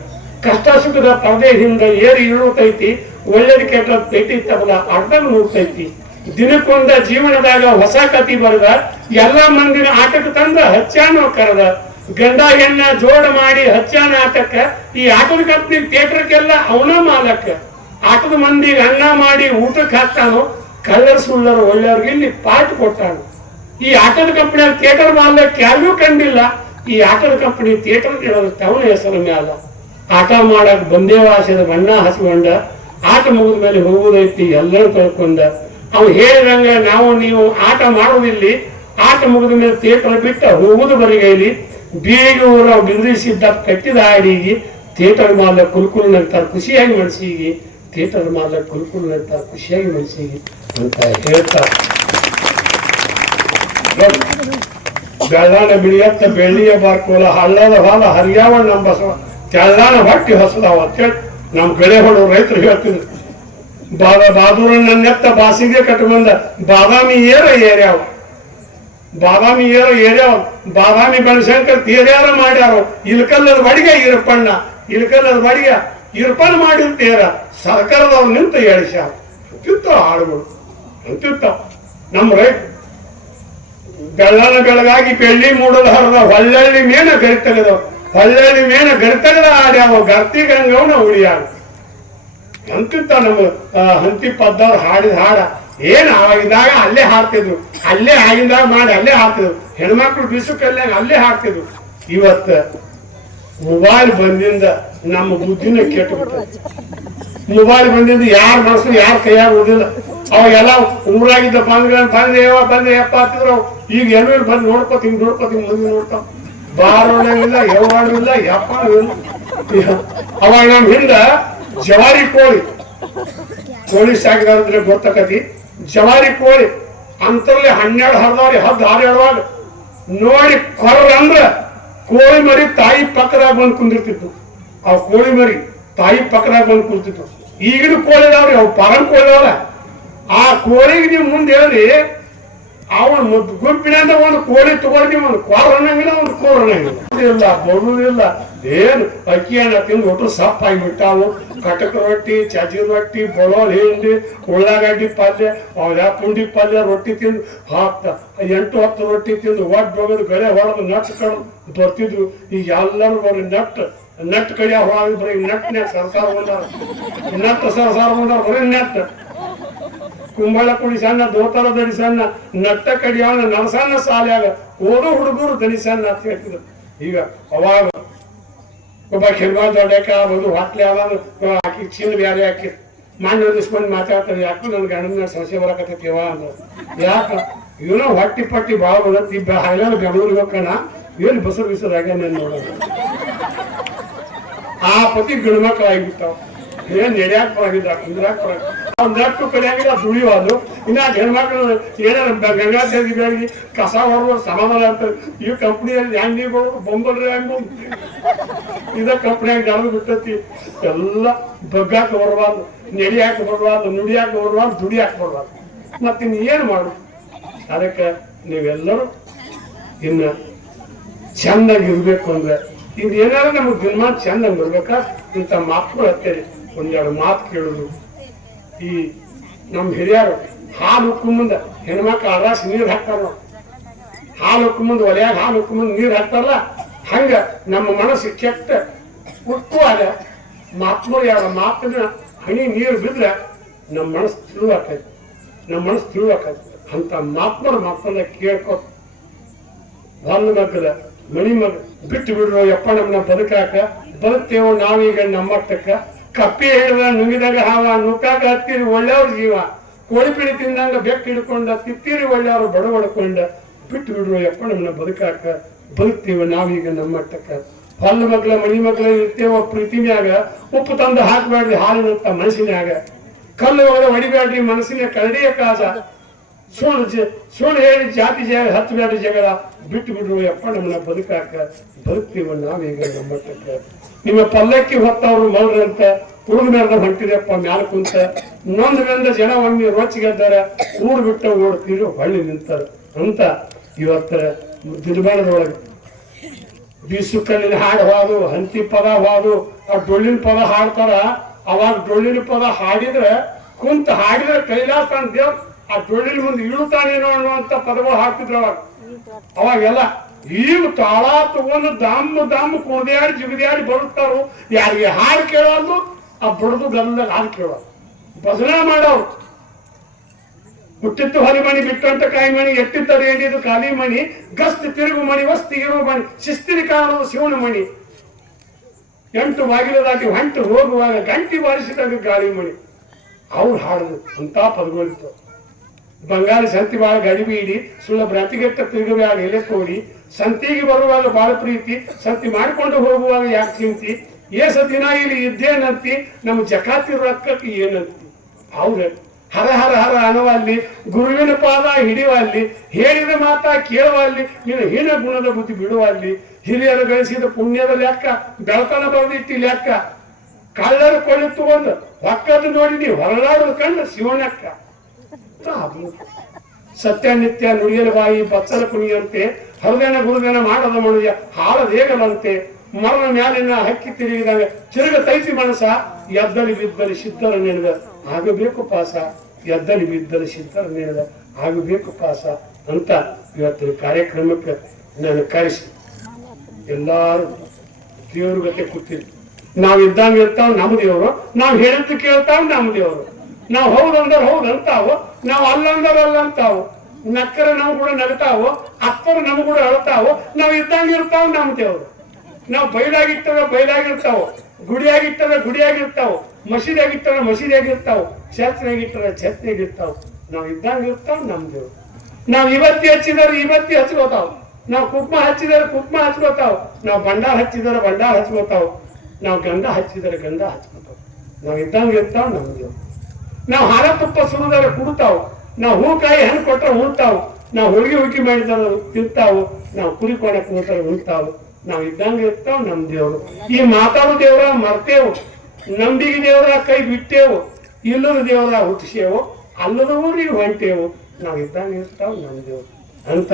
ಕಷ್ಟ ಸುಖದ ಪರದೆ ಹಿಂದೆ ಏರಿ ಇಳುತ್ತೈತಿ, ಒಳ್ಳೇದು ಕೆಟ್ಟ ಪೇಟಿ ತಬಲ ಅರ್ಧ ನೋಡ್ತೈತಿ. ದಿನಕ್ಕೊಂದ ಜೀವನದಾಗ ಹೊಸ ಕತಿ ಬರದ, ಎಲ್ಲಾ ಮಂದಿನ ಆಟಕ್ಕೆ ತಂದ ಹಚ್ಚಾನು ಕರೆದ. ಗಂಡ ಹೆಣ್ಣ ಜೋಡ ಮಾಡಿ ಹಚ್ಚಾನ ಆಟಕ್ಕ, ಈ ಆಟದ ಕಂಪ್ನಿ ಥಿಯೇಟರ್ಗೆಲ್ಲ ಅವನ ಮಾಲಕ್ಕ. ಆಟದ ಮಂದಿಗೆ ಅನ್ನ ಮಾಡಿ ಊಟಕ್ಕೆ ಹಾಕ್ತಾನು, ಕಳ್ಳರ್ ಸುಳ್ಳರು ಒಳ್ಳೆಯವ್ರಿಗೆ ಇಲ್ಲಿ ಪಾಠ ಕೊಟ್ಟಾನು. ಈ ಆಟದ ಕಂಪನಿ ಥಿಯೇಟರ್ ಮಾಲಕ್ಕೆ ಯಾರಿಗೂ ಕಂಡಿಲ್ಲ. ಈ ಆಟದ ಕಂಪನಿ ಥಿಯೇಟರ್ ಇರೋದು ಅವನ ಹೆಸರು ಮ್ಯಾಲ. ಆಟ ಮಾಡಕ್ ಬಂದೇವ ಆಸೆದ ಬಣ್ಣ ಹಚ್ಕೊಂಡ, ಆಟ ಮುಗಿದ ಮೇಲೆ ಹೋಗುದೈತಿ ಎಲ್ಲರೂ ಕಳ್ಕೊಂಡ. ಅವ್ನು ಹೇಳಿದಂಗ ನಾವು ನೀವು ಆಟ ಮಾಡೋದಿಲ್ಲಿ, ಆಟ ಮುಗಿದ ಮೇಲೆ ಥಿಯೇಟರ್ ಬಿಟ್ಟ ಹೋಗುದು ಬರಿಗೈಲಿ. ಬೀಳಿಗೆ ಊರ ಬಿದ್ರಿಸಿದ್ದ ಕಟ್ಟಿದ ಹಾಡಿಗೆ, ಥಿಯೇಟರ್ ಮಾಲ ಕುಲ್ಕುಲ್ ನಗ್ತಾರ ಖುಷಿಯಾಗಿ ಮನಸ್ಸಿಗೆ, ಥಿಯೇಟರ್ ಮಾಲ ಕುಲ್ಕುಲ್ ನಗ್ತಾರ ಖುಷಿಯಾಗಿ ಮನಸ್ಸಿಗೆ ಅಂತ ಹೇಳ್ತಾರೆ. ಬೆಳ್ಳಾನ ಬಿಳಿಯತ್ತ ಬೆಳ್ಳಿಯ ಬಾರ್ಕೋಲ, ಹಳ್ಳದ ಹೊಲ ಹರಿಯಾವ ನಮ್ಮ ಬಸವ, ತೆಳ್ಳಾನ ಹೊಟ್ಟಿ ಹೊಸದಾವ ಅಂತೇಳಿ ನಮ್ ಗಳೆ ಹೊಡೋ ರೈತರು ಹೇಳ್ತಿದ್ರು. ಬಾದೂರ ನನ್ನೆತ್ತ ಬಾಸಿಗೆ ಕಟ್ಟು ಬಂದ ಬಾದಾಮಿ ಏರ್ಯಾವ, ಬಾದಾಮಿ ಬನಶಂಕರ್ ತೇರ್ಯಾರ ಮಾಡ್ಯಾರ. ಇಲ್ಕಲ್ಲದ ಬಡಿಗೆ ಇರ್ಪಣ್ಣ ಮಾಡಿರ್ತೇರ, ಸರ್ಕಾರದವ್ರು ನಿಂತು ಹೇಳಿಸ್ಯಾರ ಅಂತಿರ್ತಾವ ಹಾಡುಗಳು ಅಂತಿರ್ತಾವ. ನಮ್ಮ ರೈತ ಬೆಳ್ಳನ ಬೆಳಗಾಗಿ ಬೆಳ್ಳಿ ಮೂಡದ ಹರದ, ಹೊಳ್ಳಳ್ಳಿ ಮೇನ ಗರಿತಗದ ಆಡ್ಯಾವ, ಗರ್ತಿ ಗಂಗವನ ಉಳಿಯಾವ ಅಂತಿರ್ತಾವ. ನಮ್ಮ ಹಂತಿ ಪದ್ದವ್ರು ಹಾಡಿದ ಹಾಡ ಏನ್ ಆಗಿದ್ದಾಗ ಅಲ್ಲೇ ಹಾಡ್ತಿದ್ರು, ಅಲ್ಲೇ ಆಗಿದ್ದಾಗ ಮಾಡಿ ಅಲ್ಲೇ ಹಾಡ್ತಿದ್ರು. ಹೆಣ್ಮಕ್ಳು ಬಿಸು ಕಲ್ಯಾಗ ಅಲ್ಲೇ ಹಾಡ್ತಿದ್ರು. ಇವತ್ತ ಮೊಬೈಲ್ ಬಂದಿಂದ ನಮ್ಮ ಬುದ್ಧಿನ ಕೆಟ್ಟು ಮೊಬೈಲ್ ಬಂದಿಂದ ಯಾರ ಮನಸ್ಸು ಯಾರ ಕೈಯಾಗ ಓದಿಲ್ಲ. ಅವಾಗೆಲ್ಲ ಊರಾಗಿದ್ದ ಬಂದ್ರೆ ಯಪ್ಪ ಹತ್ತಿದ್ರು. ಈಗ ಎಲ್ಲರೂ ಬಂದು ನೋಡ್ಕೋತೀನಿ ಮುಂದೆ ನೋಡ್ತಾವ. ಬಾರೋಣವಿಲ್ಲ, ಯವ್ವಾಣಿಲ್ಲ, ಯಪ್ಪ ಇಲ್ಲ. ಅವಾಗ ನಮ್ ಹಿಂದ ಜವಾರಿ ಕೋಳಿ ಸಾಕಿದಾರಂದ್ರೆ ಗೊತ್ತಕತಿ. ಜವಾರಿ ಕೋಳಿ ಅಂತರ್ಲಿ 12 ಹರಿದವ್ರಿ 10 ಹಾರಾಡುವಾಗ ನೋಡಿ ಕೊರ್ರಂದ್ರ ಕೋಳಿ ಮರಿ ತಾಯಿ ಪಕ್ಕದಾಗ ಬಂದು ಕುಂದಿರ್ತಿತ್ತು. ಅವ್ ಕೋಳಿ ಮರಿ ತಾಯಿ ಪಕ್ಕದಾಗ ಬಂದು ಕುಂತಿತ್ತು. ಈಗಿನ ಕೋಳಿ ಅದಾವ್ರಿ, ಅವ್ ಪಾರಂ ಕೋಳಿ ಅದಾವ. ಆ ಕೋಳಿಗೆ ನೀವು ಮುಂದೆ ಹೇಳ್ರಿ, ಅವನ್ ಗುಂಪಿನಿಂದ ಒಂದು ಕೋಳಿ ತಗೊಂಡು ಒಂದು ಕ್ವಾರ್ ಅನ್ನಂಗಿಲ್ಲ, ಒಂದು ಕೋರ್ ಅನ್ನಂಗಿಲ್ಲ, ಬರುವುದಿಲ್ಲ. ಏನು ಅಕ್ಕಿ ಅನ್ನ ತಿಂದು ಒಟ್ಟು ಸಪ್ಪಾಗಿ ಬಿಟ್ಟಾವು. ಕಟಕ ರೊಟ್ಟಿ, ಚಜಿ ರೊಟ್ಟಿ, ಬೊಳೋಲ್ ಹಿಂಡಿ, ಉಳ್ಳಾಗಡ್ಡಿ ಪಲ್ಯ, ಅವ್ಯಾ ಪುಂಡಿ ಪಲ್ಯ ರೊಟ್ಟಿ ತಿಂದು 8-10 ರೊಟ್ಟಿ ತಿಂದು ಒಡ್ಡೋಗೋದು ಗಳೆ ಹೊಡೆದು ನಟ್ ಕಡ್ದು ಬರ್ತಿದ್ರು. ಈಗ ಎಲ್ಲರೂ ಬರೀ ನಟ್ ಕಡಿಯ ಹೊಡೆದು ಬರೀ ನಟ್ನ್ಯಾಗ ಸರ್ಕಾರ ಬಂದಾರ, ನಟ್ ಸರ್ಕಾರ ಬಂದಾರ, ಬರೀ ನಟ್ ಕುಂಬಳ ಕುಡಿ ಸಣ್ಣ, ದೋತರ ದಡಿ ಸಣ್ಣ, ನಟ್ಟ ಕಡಿಯಾವ ನರಸಣ್ಣ ಸಾಲ್ಯಾಗ ಓದೋ ಹುಡುಗರು ದಡಿ ಸಣ್ಣ ಅಂತ ಹೇಳ್ತಿದ್ರು. ಈಗ ಅವಾಗ ಒಬ್ಬ ಕೆಲ್ವಾಲ್ ದೊಡ್ಡಕ್ಕೆ ಒಂದು ಹೊಟ್ಲೆ ಹಾಕಿ ಚಿನ್ನ ಬ್ಯಾರೆ ಹಾಕಿ ಮಣ್ಣು ದಿಸ್ಕೊಂಡು ಮಾತಾಡ್ತಾರೆ. ಯಾಕೂ ನನ್ನ ಗಂಡನ ಸಮಸ್ಯೆ ಬರಕತ್ತೈತಿವ ಅಂದ. ಯಾಕ ಇವನೋ ಹೊಟ್ಟಿ ಪಟ್ಟಿ ಭಾಳ ಬಂದತಿ. ಹಾಗೆಲ್ಲ ಬೆಂಗಳೂರಿಗೆ ಹೋಗೋಣ, ಏನು ಬಸರು ಆಗ್ಯಾನ ನೋಡೋದು. ಆ ಪತಿ ಗಂಡ್ಮಕ್ಳು ಆಗಿಬಿಟ್ಟಾವ. ಏನ್ ನಡೆಯಾಕ ಬರಾಗಿದ್ದ, ಕುಂದ್ರಾಕ ಬರಾಗ ನಟ್ಟು ಕಡಿಯಾಗಿಲ್ಲ, ದುಡಿಯೋದು. ಇನ್ನ ಹೆಣ್ಮಕ್ಳು ಏನಾರ ಗಂಗಾಧಿ ಬೆಳಗಿ ಕಸ ಹೊರ ಸಮಾಧಾನ ಆಗ್ತದೆ. ಈ ಕಂಪ್ನಿಯಲ್ಲಿ ಹ್ಯಾಂಗಿಗಳು ಬೊಂಬಲ್ರಿ ಹಂಗ ಇದ ಕಂಪ್ನಿಯಾಗ ನಡೆದು ಬಿಟ್ಟತಿ. ಎಲ್ಲ ಬಗ್ಗಾಕ ಬರಬಾರ್ದು, ನೆಡಿಯಾಕ ಬರಬಾರ್ದು, ನುಡಿಯಾಕ ಬರಬಾರ್ದು, ದುಡಿಯಾಕ ಬರಬಾರ್ದು. ಮತ್ತಿನ್ ಏನ್ ಮಾಡು? ಅದಕ್ಕೆ ನೀವೆಲ್ಲರೂ ಇನ್ನ ಚಂದಾಗಿ ಇರ್ಬೇಕು ಅಂದ್ರೆ ಇದೇನಾದ್ರು ನಮಗ್ ದಿನಮಾನ ಚಂದಂಗ್ ಬರ್ಬೇಕಾ ಇಂಥ ಮಾತುಗಳು ಹತ್ತೇರಿ. ಒಂದೆರಡು ಮಾತು ಕೇಳುದು. ಈ ನಮ್ ಹಿರಿಯರು ಹಾಲು ಉಕ್ಕು ಮುಂದ ಹೆಣ್ಮಕ್ಳು ಅರಾಸ್ ನೀರ್ ಹಾಕ್ತಾರ. ಹಾಲು ಉಕ್ಕು ಮುಂದೆ ಒಲೆಯಾಗ ಹಾಲು ಉಕ್ಕು ಮುಂದೆ ನೀರ್ ಹಾಕ್ತಾರಲ್ಲ, ಹಂಗ ನಮ್ಮ ಮನಸ್ಸು ಕೆಟ್ಟ ಉಕ್ಕುವಾಗ ಮಾತ್ಮರು ಎರಡು ಮಾತಿನ ಹನಿ ನೀರು ಬಿದ್ರೆ ನಮ್ಮ ಮನಸ್ಸು ತಿಳಿವಾಕೈತಿ. ಅಂತ ಮಾತ್ಮರ ಮಾತನ್ನ ಕೇಳ್ಕೊ ಹೊಲ ಮಗ್ಗದ ಮಣಿ ಮಗ ಬಿಟ್ಟು ಬಿಡ್ರು. ಯಪ್ಪ ನಮ್ಮನ್ನ ಬದುಕ್ತೇವೋ ನಾವೀಗ ನಮ್ಮಟ್ಟಕ್ಕ. ಕಪ್ಪಿ ಹೇಳಿದ ನುಂಗಿದಾಗ ಹಾವ, ನುಕ್ಕಾಗ ಹತ್ತಿರಿ ಒಳ್ಳೆಯವ್ರ ಜೀವ. ಕೋಳಿ ಪಿಡಿ ತಿಂದಂಗ ಬೆಕ್ಕ ಹಿಡ್ಕೊಂಡ, ತಿತ್ತೀರಿ ಒಳ್ಳೆಯವ್ರು ಬಡಬಡ್ಕೊಂಡ. ಬಿಟ್ಟು ಬಿಡ್ರು ಯಪ್ಪ ನಮ್ಮನ್ನ ಬದುಕ್ತೇವ ನಾವೀಗ ನಮ್ಮಟ್ಟಕ್ಕ. ಹೊಲ ಮಗ್ಳ ಮಣಿ ಮಗ್ಳ ಇರ್ತೇವ ಪ್ರೀತಿನ್ಯಾಗ. ಉಪ್ಪು ತಂದು ಹಾಕಬೇಡ್ರಿ ಹಾಲಿನಂತ ಮನಸ್ಸಿನ್ಯಾಗ. ಕಲ್ಲು ಹೋದ್ರೆ ಹೊಡಿಬೇಡ್ರಿ ಮನಸ್ಸಿನ ಕರಡಿಯ ಕಾಜ. ಸುಳ್ಳು ಹೇಳಿ ಜಾತಿ ಹತ್ತಬೇಡ್ರಿ ಜಗಳ. ಬಿಟ್ಟು ಬಿಡ್ರು ಯಪ್ಪ ನಮ್ಮನ್ನ ಬದುಕ್ತೀವ ನಾವೀಗ ನಮ್ಮಟ್ಟಕ್ಕ. ನಿಮ್ಮ ಪಲ್ಲಕ್ಕಿ ಹೊತ್ತವ್ರು ಮಲ್ರಿ ಅಂತ ಉಳಿದ ಮೇಲ್ದ ಹೊಂಟಿರಪ್ಪ ಮ್ಯಾಲ ಕುಂತ. ನೊಂದ ಬೆಂದ ಜನ ಒಮ್ಮೆ ರೋಚಿಗೆದ್ದಾರ, ಊರು ಬಿಟ್ಟ ಓಡ್ತೀರು ಹೊಳ್ಳಿ ನಿಂತಾರ ಅಂತ. ಇವತ್ತ ದಿನಮಾನದೊಳಗೆ ಬೀಸು ಕಲ್ಲಿನ ಹಾಡು ಹಾದು, ಹಂತಿ ಪದ ಹಾದು, ಆ ಡೊಳ್ಳಿನ ಪದ ಹಾಡ್ತಾರ. ಅವಾಗ ಡೊಳ್ಳಿನ ಪದ ಹಾಡಿದ್ರೆ ಕುಂತ ಹಾಡಿದ್ರೆ ಕೈಲಾಸ ಅಂತ ದೇವ್ರ ಆ ಡೊಳ್ಳಿನ ಮುಂದೆ ಇಳುತ್ತಾನೇನೋ ಅನ್ನುವಂತ ಪದಗಳು ಹಾಕ್ತಿದ್ರು ಅವಾಗೆಲ್ಲ. ಈಗ ತಾಳ ತಗೊಂಡು ದಾಮ್ ಕುಡ್ದಾಡಿ ಜಿಗದಾಡಿ ಬರುತ್ತಾರು. ಯಾರಿಗೆ ಹಾಡು ಕೇಳೋದು ಆ ಬಡದು ಗಂದಾಗ ಹಾಡು ಕೇಳೋದು. ಭಜನೆ ಮಾಡೋರು. ಹುಟ್ಟಿತ್ತು ಹರಿಮಣಿ ಬಿಟ್ಟಂತ ಕಾಯಿ ಮಣಿ, ಎಟ್ಟಿದ್ದ ರೇಡಿದು ಖಾಲಿ ಮಣಿ, ಗಸ್ತ್ ತಿರುಗು ಮಣಿ ವಸ್ತಿಗಿರುವ ಮಣಿ, ಶಿಸ್ತಿನ ಕಾಣೋದು ಶಿವನ ಮಣಿ, 8 ಬಾಗಿಲದಾಗಿ ಹೊಂಟು ಹೋಗುವಾಗ ಗಂಟಿ ಬಾರಿಸಿದಾಗ ಗಾಳಿ ಮಣಿ. ಅವ್ರು ಹಾಡುದು ಅಂತ ಪದಗಳಿತ್ತು. ಬಂಗಾಳಿ ಸಂತಿ ಬಾಳ ಗಡಿ ಬೀಡಿ, ಸುಳ್ಳ ಬ್ರಾತಿಗೆಟ್ಟ ತಿರುಗುವಾಗ ಎಲೆ ಕೋಡಿ, ಸಂತಿಗೆ ಬರುವಾಗ ಬಾಳ ಪ್ರೀತಿ, ಸಂತಿ ಮಾಡಿಕೊಂಡು ಹೋಗುವಾಗ ಯಾಕೆ ಚಿಂತಿ, ಏಸ ದಿನ ಇಲ್ಲಿ ಇದ್ದೇನಂತಿ, ನಮ್ಮ ಜಕಾತಿ ರೊಕ್ಕಕ್ಕೆ ಏನಂತಿ. ಅವ್ರ ಹರ ಹರ ಹರ ಅನ್ನುವಲ್ಲಿ, ಗುರುವಿನ ಪಾದ ಹಿಡಿಯುವಲ್ಲಿ, ಹೇಳಿದ ಮಾತಾ ಕೇಳುವಲ್ಲಿ, ನಿನ್ನ ಹೀನ ಗುಣದ ಬುದ್ಧಿ ಬಿಡುವಲ್ಲಿ, ಹಿರಿಯರು ಗಳಿಸಿದ ಪುಣ್ಯದ ಲೆಕ್ಕ, ಬೆಳತನ ಬರೆದಿಟ್ಟಿ ಲೆಕ್ಕ, ಕಳ್ಳರು ಕೊಳ್ಳಿ ತಗೊಂಡು ಒಕ್ಕದ್ದು ನೋಡಿ ನೀವು ಹೊರನಾಡೋದು ಕಂಡು ಶಿವನಕ್ಕ. ಸತ್ಯ ನಿತ್ಯ ನುಡಿಯಲು ಬಾಯಿ ಬಚ್ಚಲ ಕುಣಿಯಂತೆ, ಹರದೇನ ಗುರುದೇನ ಮಾಡದ ಮನುಜ ಹಾಳದೇಗಲಂತೆ, ಮರಣ ಮ್ಯಾಲಿನ ಹಕ್ಕಿ ತಿರುಗಿದಾಗ ತಿರುಗ ತೈತಿ ಮನಸ, ಎದ್ದಲಿ ಬಿದ್ದಲ್ಲಿ ಸಿದ್ಧರ ನೆನೆದ ಆಗಬೇಕು ಪಾಸ, ಎದ್ದಲಿ ಬಿದ್ದಲ್ಲಿ ಸಿದ್ಧರ ನೆನೆದ ಆಗಬೇಕು ಪಾಸ ಅಂತ ಇವತ್ತಿನ ಕಾರ್ಯಕ್ರಮಕ್ಕೆ ನಾನು ಕರೆಸಿ ಎಲ್ಲಾರು ದೇವ್ರ ಗತೆ ಕೂತಿದ್ವಿ. ನಾವ್ ಇದ್ದಂಗ ಇರ್ತಾವ ನಮ್ಮ ದೇವರು, ನಾವ್ ಹೇಳಿದ್ದು ಕೇಳ್ತಾವ ನಮ್ಮ ದೇವರು. ನಾವು ಹೌದಂದ್ರೆ ಹೌದು ಅಂತಾವು, ನಾವು ಅಲ್ಲಂದ್ರೆ ಅಲ್ಲ ಅಂತಾವು. ನಕ್ಕರ ನಾವು ಕೂಡ ನಗ್ತಾವು, ಅಕ್ಕರು ನಮ್ ಕೂಡ ಅಳ್ತಾವು. ನಾವು ಇದ್ದಂಗೆ ಇರ್ತಾವ ನಮ್ಮ ದೇವ್ರು. ನಾವು ಬೈಲಾಗಿರ್ತವೆ ಬೈಲಾಗಿರ್ತಾವ, ಗುಡಿಯಾಗಿರ್ತವೆ ಗುಡಿಯಾಗಿರ್ತಾವ, ಮಸೀದಿಯಾಗಿರ್ತವೆ ಮಸೀದಿಯಾಗಿರ್ತಾವ, ಛತ್ರಿಯಾಗಿರ್ತವೆ ಛತ್ರಿಯಾಗಿರ್ತಾವ. ನಾವು ಇದ್ದಂಗೆ ಇರ್ತಾವ ನಮ್ಮ ದೇವ್ರು. ನಾವು ಇವತ್ತಿ ಹಚ್ಚಿದಾರೆ ಇವತ್ತಿ ಹಚ್ಕೋತಾವ್, ನಾವು ಕುಕ್ಮ ಹಚ್ಚಿದಾರೆ ಕುಕ್ಮ ಹಚ್ಕೋತಾವ್, ನಾವು ಬಂಡಾರ ಹಚ್ಚಿದಾರೆ ಬಂಡಾರ ಹಚ್ಕೋತಾವ್, ನಾವು ಗಂಧ ಹಚ್ಚಿದಾರೆ ಗಂಧ ಹಚ್ಕೋತಾವ್. ನಾವು ಇದ್ದಂಗೆ ಇರ್ತಾವ ನಮ್ಮ ದೇವ್ರು. ನಾವು ಹಾರ ತುಪ್ಪ ಸುರಿದಾರೆ ಕುಡ್ತಾವ್, ನಾವು ಹೂಕಾಯಿ ಹಣ್ಣು ಕೊಟ್ಟರೆ ಉಣ್ತಾವ್, ನಾವು ಹೋಳಿಗೆ ಹುಡುಕಿ ಮಾಡಿದಾರ ತಿಂತಾವು, ನಾವು ಕುರಿ ಕೊಡಕ್ಕೆ ಹೋಗ್ತಾರೆ ಉಣ್ತಾವು. ನಾವು ಇದ್ದಂಗೆ ಇರ್ತಾವ ನಮ್ಮ ದೇವ್ರು. ಈ ಮಾತಾಡೋ ದೇವ್ರ ಮರ್ತೇವು, ನಂಬಿಗೆ ದೇವ್ರ ಕೈ ಬಿಟ್ಟೇವು, ಇಲ್ಲದ ದೇವ್ರ ಹುಟ್ಟಿಸೇವು, ಅಲ್ಲದ ಊರಿಗೆ ಹೊಂಟೇವು. ನಾವು ಇದ್ದಂಗೆ ಇರ್ತಾವ ನಮ್ಮ ದೇವ್ರು ಅಂತ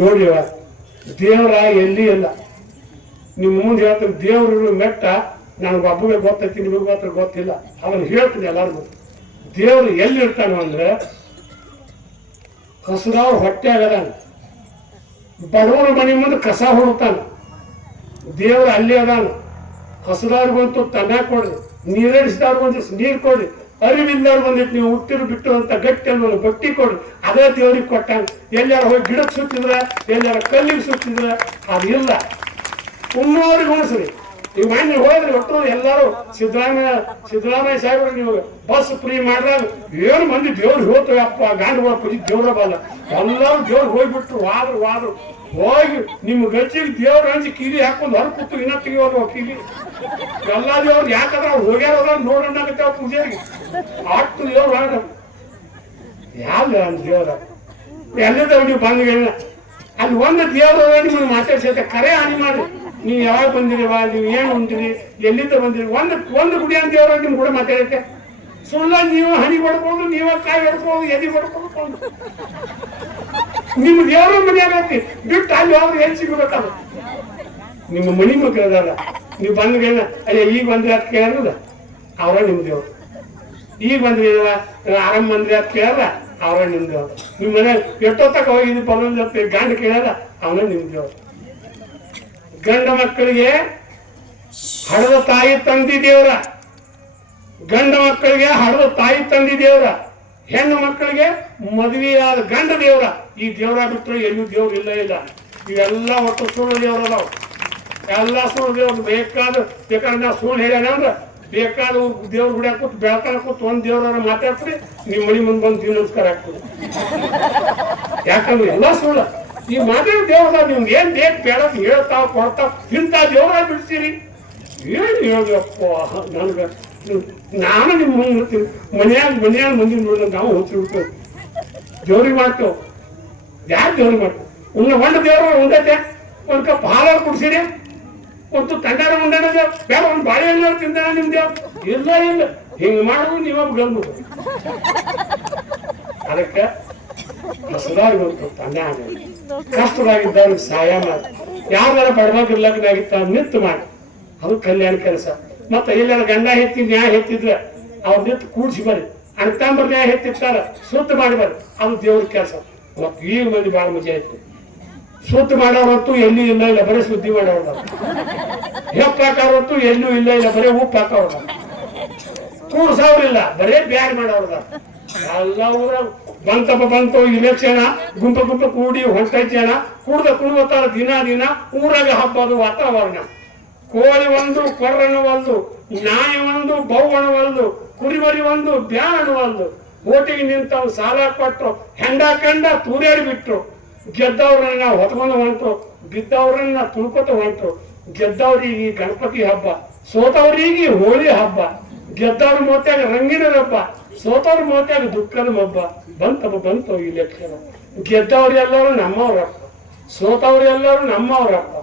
ನೋಡಿವ. ದೇವ್ರ ಎಲ್ಲಿ ಇಲ್ಲ. ನಿಮ್ಮ ಮುಂದೆ ಹೇಳ್ತೀನಿ, ದೇವ್ರ ಮೆಟ್ಟ ನನಗೆ ಒಬ್ಬಗೆ ಗೊತ್ತೈತಿ, ನಿಮಗೆ ಮಾತ್ರ ಗೊತ್ತಿಲ್ಲ. ಅವನು ಹೇಳ್ತೀನಿ ಎಲ್ಲರಿಗೂ. ದೇವ್ರು ಎಲ್ಲಿ ಇರ್ತಾನ ಅಂದ್ರೆ ಹಸುರವ್ರ ಹೊಟ್ಟೆ ಆಗದಾನ, ಬಡವರ ಮನೆ ಮುಂದೆ ಕಸ ಹೊಡ್ತಾನ. ದೇವ್ರು ಅಲ್ಲಿ ಅದಾನ. ಹಸುರವ್ರಿಗಂತೂ ತನ್ನ ಕೊಡ್ರಿ, ನೀರಡಿಸಿದವ್ರಿಗೊಂದು ನೀರು ಕೊಡ್ರಿ, ಅರಿವಿಲ್ಲದವ್ರು ಬಂದಿಟ್ಟು ನೀವು ಹುಟ್ಟಿರು ಬಿಟ್ಟು ಅಂತ ಗಟ್ಟಿ ಅನ್ನೋ ಬಟ್ಟಿ ಕೊಡ್ರಿ, ಅದೇ ದೇವ್ರಿಗೆ ಕೊಟ್ಟಾನ. ಎಲ್ಲಾರು ಹೋಗಿ ಗಿಡಕ್ಕೆ ಸುತ್ತಿದ್ರ, ಎಲ್ಲಾರ ಕಲ್ಲಿಗೆ ಸುತ್ತಿದ್ರ ಅದಿಲ್ಲ. ಉಣ್ಣೋರಿಗೆ ಉಣಿಸ್ರಿ. ಈಗ ಮನೆ ಹೋದ್ರಿ ಒಟ್ಟು ಎಲ್ಲರೂ ಸಿದ್ದರಾಮಯ್ಯ ಸಾಹೇಬ್ರು ನೀವು ಬಸ್ ಫ್ರೀ ಮಾಡ್ರಾಗ ಏನು ಮಂದಿ ದೇವ್ರಿಗೆ ಹೋಗ್ತವೆ ಅಪ್ಪ, ಗಾಂಡುಗಳ ಪುಜಿ ದೇವ್ರ ಬಲ್ಲ. ಎಲ್ಲರೂ ದೇವ್ರಿಗೆ ಹೋಗ್ಬಿಟ್ರು, ವಾದ್ರು ಹೋಗಿ ನಿಮ್ಮ ಗಜ್ಜಿಗೆ ದೇವ್ರ ಹಂಚಿ ಕಿಲಿ ಹಾಕೊಂಡು ಹೊರ ಕೂತು ಇನ್ನ ತೆಗಿಯೋರು ಕಿಲಿ. ಎಲ್ಲಾ ದೇವ್ರು ಯಾಕಂದ್ರೆ ಅವ್ರು ಹೋಗ್ಯಾರ ನೋಡೋಣಾಗತ್ತೆ ಪೂಜೆಗೆ ಅಷ್ಟು ದೇವ್ರು ಆಡ ಯಾವ್ದು ದೇವ್ರ ಎಲ್ಲಿದ್ದಾವ. ನೀವು ಬಂದ್ಗಳಿಲ್ಲ ಅಲ್ಲಿ ಒಂದು ದೇವ್ರ ನಿಮ್ಗೆ ಮಾತಾಡ್ಸೈತೆ ಕರೆ ಹಾನಿ ಮಾಡ್ರಿ. ನೀವು ಯಾವಾಗ ಬಂದಿರಿವಾ, ನೀವು ಏನು ಉಂಟಿರಿ, ಎಲ್ಲಿಂದ ಬಂದಿರಿ, ಒಂದು ಗುಡಿ ಅಂತ ದೇವ್ರ ನಿಮ್ ಕೂಡ ಮಾತಾಡೈತೆ. ಸುಳ್ಳ ನೀವು ಹನಿ ಹೊಡ್ಕೊಂಡು, ನೀವ ಕಾಯಿ ಹೊಡ್ಕೊಂಡು, ಎದಿ ಹೊಡ್ಕೊಂಡು ನಿಮ್ಮ ದೇವ್ರ ಮನೆ ಆಗೈತಿ ಬಿಟ್ಟು ಅಲ್ಲಿ ಹೋದ್ರೆ ಎಲ್ಲಿ ಸಿಗ್ಬೇಕಲ್ಲ. ನಿಮ್ಮ ಮನಿ ಮಕ್ಳು ಅದಲ್ಲ, ನೀವು ಬಂದ್ಗಳನ್ನ ಅಯ್ಯ ಈಗ ಬಂದ್ರಿ ಅಂತ ಕೇಳದ ಅವ್ರ ನಿಮ್ ದೇವ್ರು. ಈಗ ಬಂದ್ರಿ ಆರಾಮ್ ಬಂದ್ರಿ ಅಂತ ಕೇಳಲ್ಲ ಅವ್ರ ನಿಮ್ ದೇವ್ರು. ನಿಮ್ ಮನೆ ಎಷ್ಟೊತ್ತಕ ಹೋಗಿದ್ದು ಬರೋದು ಗಂಡ ಕೇಳಲ್ಲ ಅವನ ನಿಮ್ ದೇವ್ರು. ಗಂಡ ಮಕ್ಕಳಿಗೆ ಹಡದ ತಾಯಿ ತಂದಿ ದೇವ್ರ, ಗಂಡ ಮಕ್ಕಳಿಗೆ ಹಡದ ತಾಯಿ ತಂದಿ ದೇವ್ರ, ಹೆಣ್ಣು ಮಕ್ಕಳಿಗೆ ಮದುವೆಯಾದ ಗಂಡ ದೇವ್ರ. ಈ ದೇವ್ರ ಬಿಟ್ಟರೆ ಎಲ್ಲೂ ದೇವ್ರು ಇಲ್ಲ. ಇವೆಲ್ಲ ಒಟ್ಟು ಸುಳ್ಳು ದೇವ್ರ ಅದಾವ, ಎಲ್ಲ ಸುಳ್ಳು ದೇವ್ರು. ಬೇಕಾದ್ರೆ ನಾ ಸುಳ್ಳು ಹೇಳ್ಯಾನ ಅಂದ್ರೆ ಬೇಕಾದ ದೇವ್ರ ಗುಡಿ ಹಾಕೂತ್ ಬೆಳಕನ ಕೂತ್ ಒಂದ್ ದೇವ್ರ ಮಾತಾಡ್ತೀರಿ, ನಿಮ್ಮ ಮನೆ ಮುಂದೆ ಬಂದು ಜೀವ ನಮಸ್ಕಾರ ಹಾಕ್ತೀರಿ. ಯಾಕಂದ್ರೆ ಎಲ್ಲ ಸುಳ್ಳ. ಈ ಮಾತಾಡೋ ದೇವ್ರ ನಿಮ್ಗೆ ಏನ್ ಬೇಕು ಬೇಡಕ್ ಹೇಳ್ತಾವ್ ಕೊಡ್ತಾವ್, ಇಂಥ ದೇವ್ರ ಬಿಡ್ತೀರಿ. ಏನು ಹೇಳ್ಬೇಕಪ್ಪ ನನ್ಗೆ, ನಾನು ನಿಮ್ಮ ಮುಂದೆ ಇರ್ತೀನಿ ಮನ್ಯಾಗ ಮುಂದಿನ ನೋಡಿದ್ರೆ ನಾವು ಹೋಗ್ತಿರ್ತೇವೆ, ದೇವ್ರಿಗೆ ಮಾಡ್ತೇವೆ. ಯಾರು ದೇವ್ರಿಗೆ ಮಾಡ್ತೇವೆ? ಒಂದು ದೇವ್ರ ಉಂಡೈತೆ, ಒಂದ್ ಕಪ್ ಹಾಲು ಕುಡ್ಸಿರಿ, ಒಂದು ತಂಡಾರ ಉಂಡಾಡ ಬೇಡ, ಒಂದು ಬಾಳೆಹಣ್ಣು ತಿಂದಾನ ನಿಮ್ ದೇವ್ರು ಇಲ್ಲ. ಹಿಂಗ್ ಮಾಡುದು ನೀವ ಗಲ್ಬು. ಅದಕ್ಕೆ ಹಸದಾಗಿ ಬಂತು ತಂಡ ಕಷ್ಟದಾಗಿದ್ದವ್ರಿಗೆ ಸಹಾಯ ಮಾಡಿ, ಯಾವ್ದಾರ ಬಡವಾಗಿರ್ಲಾಗಿತ್ತ ನಿಂತು ಮಾಡಿ, ಅದು ಕಲ್ಯಾಣ ಕೆಲಸ. ಮತ್ತೆ ಎಲ್ಲಾರ ಗಂಡ ಹೆತ್ತಿ ನ್ಯಾಯ ಹೆತ್ತಿದ್ರೆ ಅವ್ರ ನಿಂತು ಕೂಡಿಸಿ ಬರ್ರಿ, ಅಣ್ತಾಂಬರ್ ನ್ಯಾಯ ಹೆತ್ತಿರ್ತಾರ ಶುದ್ಧ ಮಾಡಿ ಬರ್ರಿ, ಅದು ದೇವ್ರ ಕೆಲಸ. ಮತ್ತೆ ಈಗ ಮಂದಿ ಬಾಳ ಮಜಾ ಆಯ್ತು. ಶುದ್ಧ ಮಾಡೋರಂತೂ ಎಲ್ಲೂ ಇಲ್ಲ, ಬರೀ ಸುದ್ದಿ ಮಾಡೋರ. ಹೆಪ್ಪು ಹಾಕೋರಂತೂ ಎಲ್ಲೂ ಇಲ್ಲ, ಬರೀ ಉಪ್ಪು ಹಾಕೋರ. ಕೂಡ್ಸವ್ರಿಲ್ಲ, ಬರೇ ಬ್ಯಾಗ್ ಮಾಡೋರ. ಎಲ್ಲ ಊರ ಬಂತು ಇಲೆಕ್ಷನ್, ಗುಂಪ ಕೂಡಿ ಹೊಂಟೈತಿ ಜನ ಕುಡ್ತಾರ ದಿನ. ಊರಾಗ ಹಬ್ಬದು ವಾತಾವರಣ. ಕೋಳಿ ಒಂದು ಕೊರ್ರನವಲ್ದು, ನಾಯಿ ಒಂದು ಬೌವಣವಲ್ದು, ಕುರಿಮರಿ ಒಂದು ಬ್ಯಾಣವಲ್ದು. ಓಟಿಗೆ ನಿಂತವ್ ಸಾಲ ಕೊಟ್ರು, ಹೆಂಡ ಕಂಡ ತೂರ್ಯಾಡಿ ಬಿಟ್ರು. ಗೆದ್ದವ್ರನ್ನ ಹೊತ್ಕೊಂಡು ಹೊಂಟ್ರು, ಬಿದ್ದವ್ರನ್ನ ತುಳ್ಕೊತ ಹೊಂಟ್ರು. ಗೆದ್ದವ್ರಿಗೆ ಗಣಪತಿ ಹಬ್ಬ, ಸೋತವ್ರಿಗೆ ಹೋಳಿ ಹಬ್ಬ. ಗೆದ್ದವ್ರ ಮೋತ್ಯಾಗ ರಂಗಿನ ಹಬ್ಬ, ಸೋತವ್ರ ಮೋತ್ಯಾಗ ದುಃಖದ ಹಬ್ಬ. ಬಂತು ಇಲೆಕ್ಷನ್. ಗೆದ್ದವ್ರೆಲ್ಲರೂ ನಮ್ಮವ್ರಪ್ಪ, ಸೋತವ್ರೆಲ್ಲರೂ ನಮ್ಮವ್ರಪ್ಪ,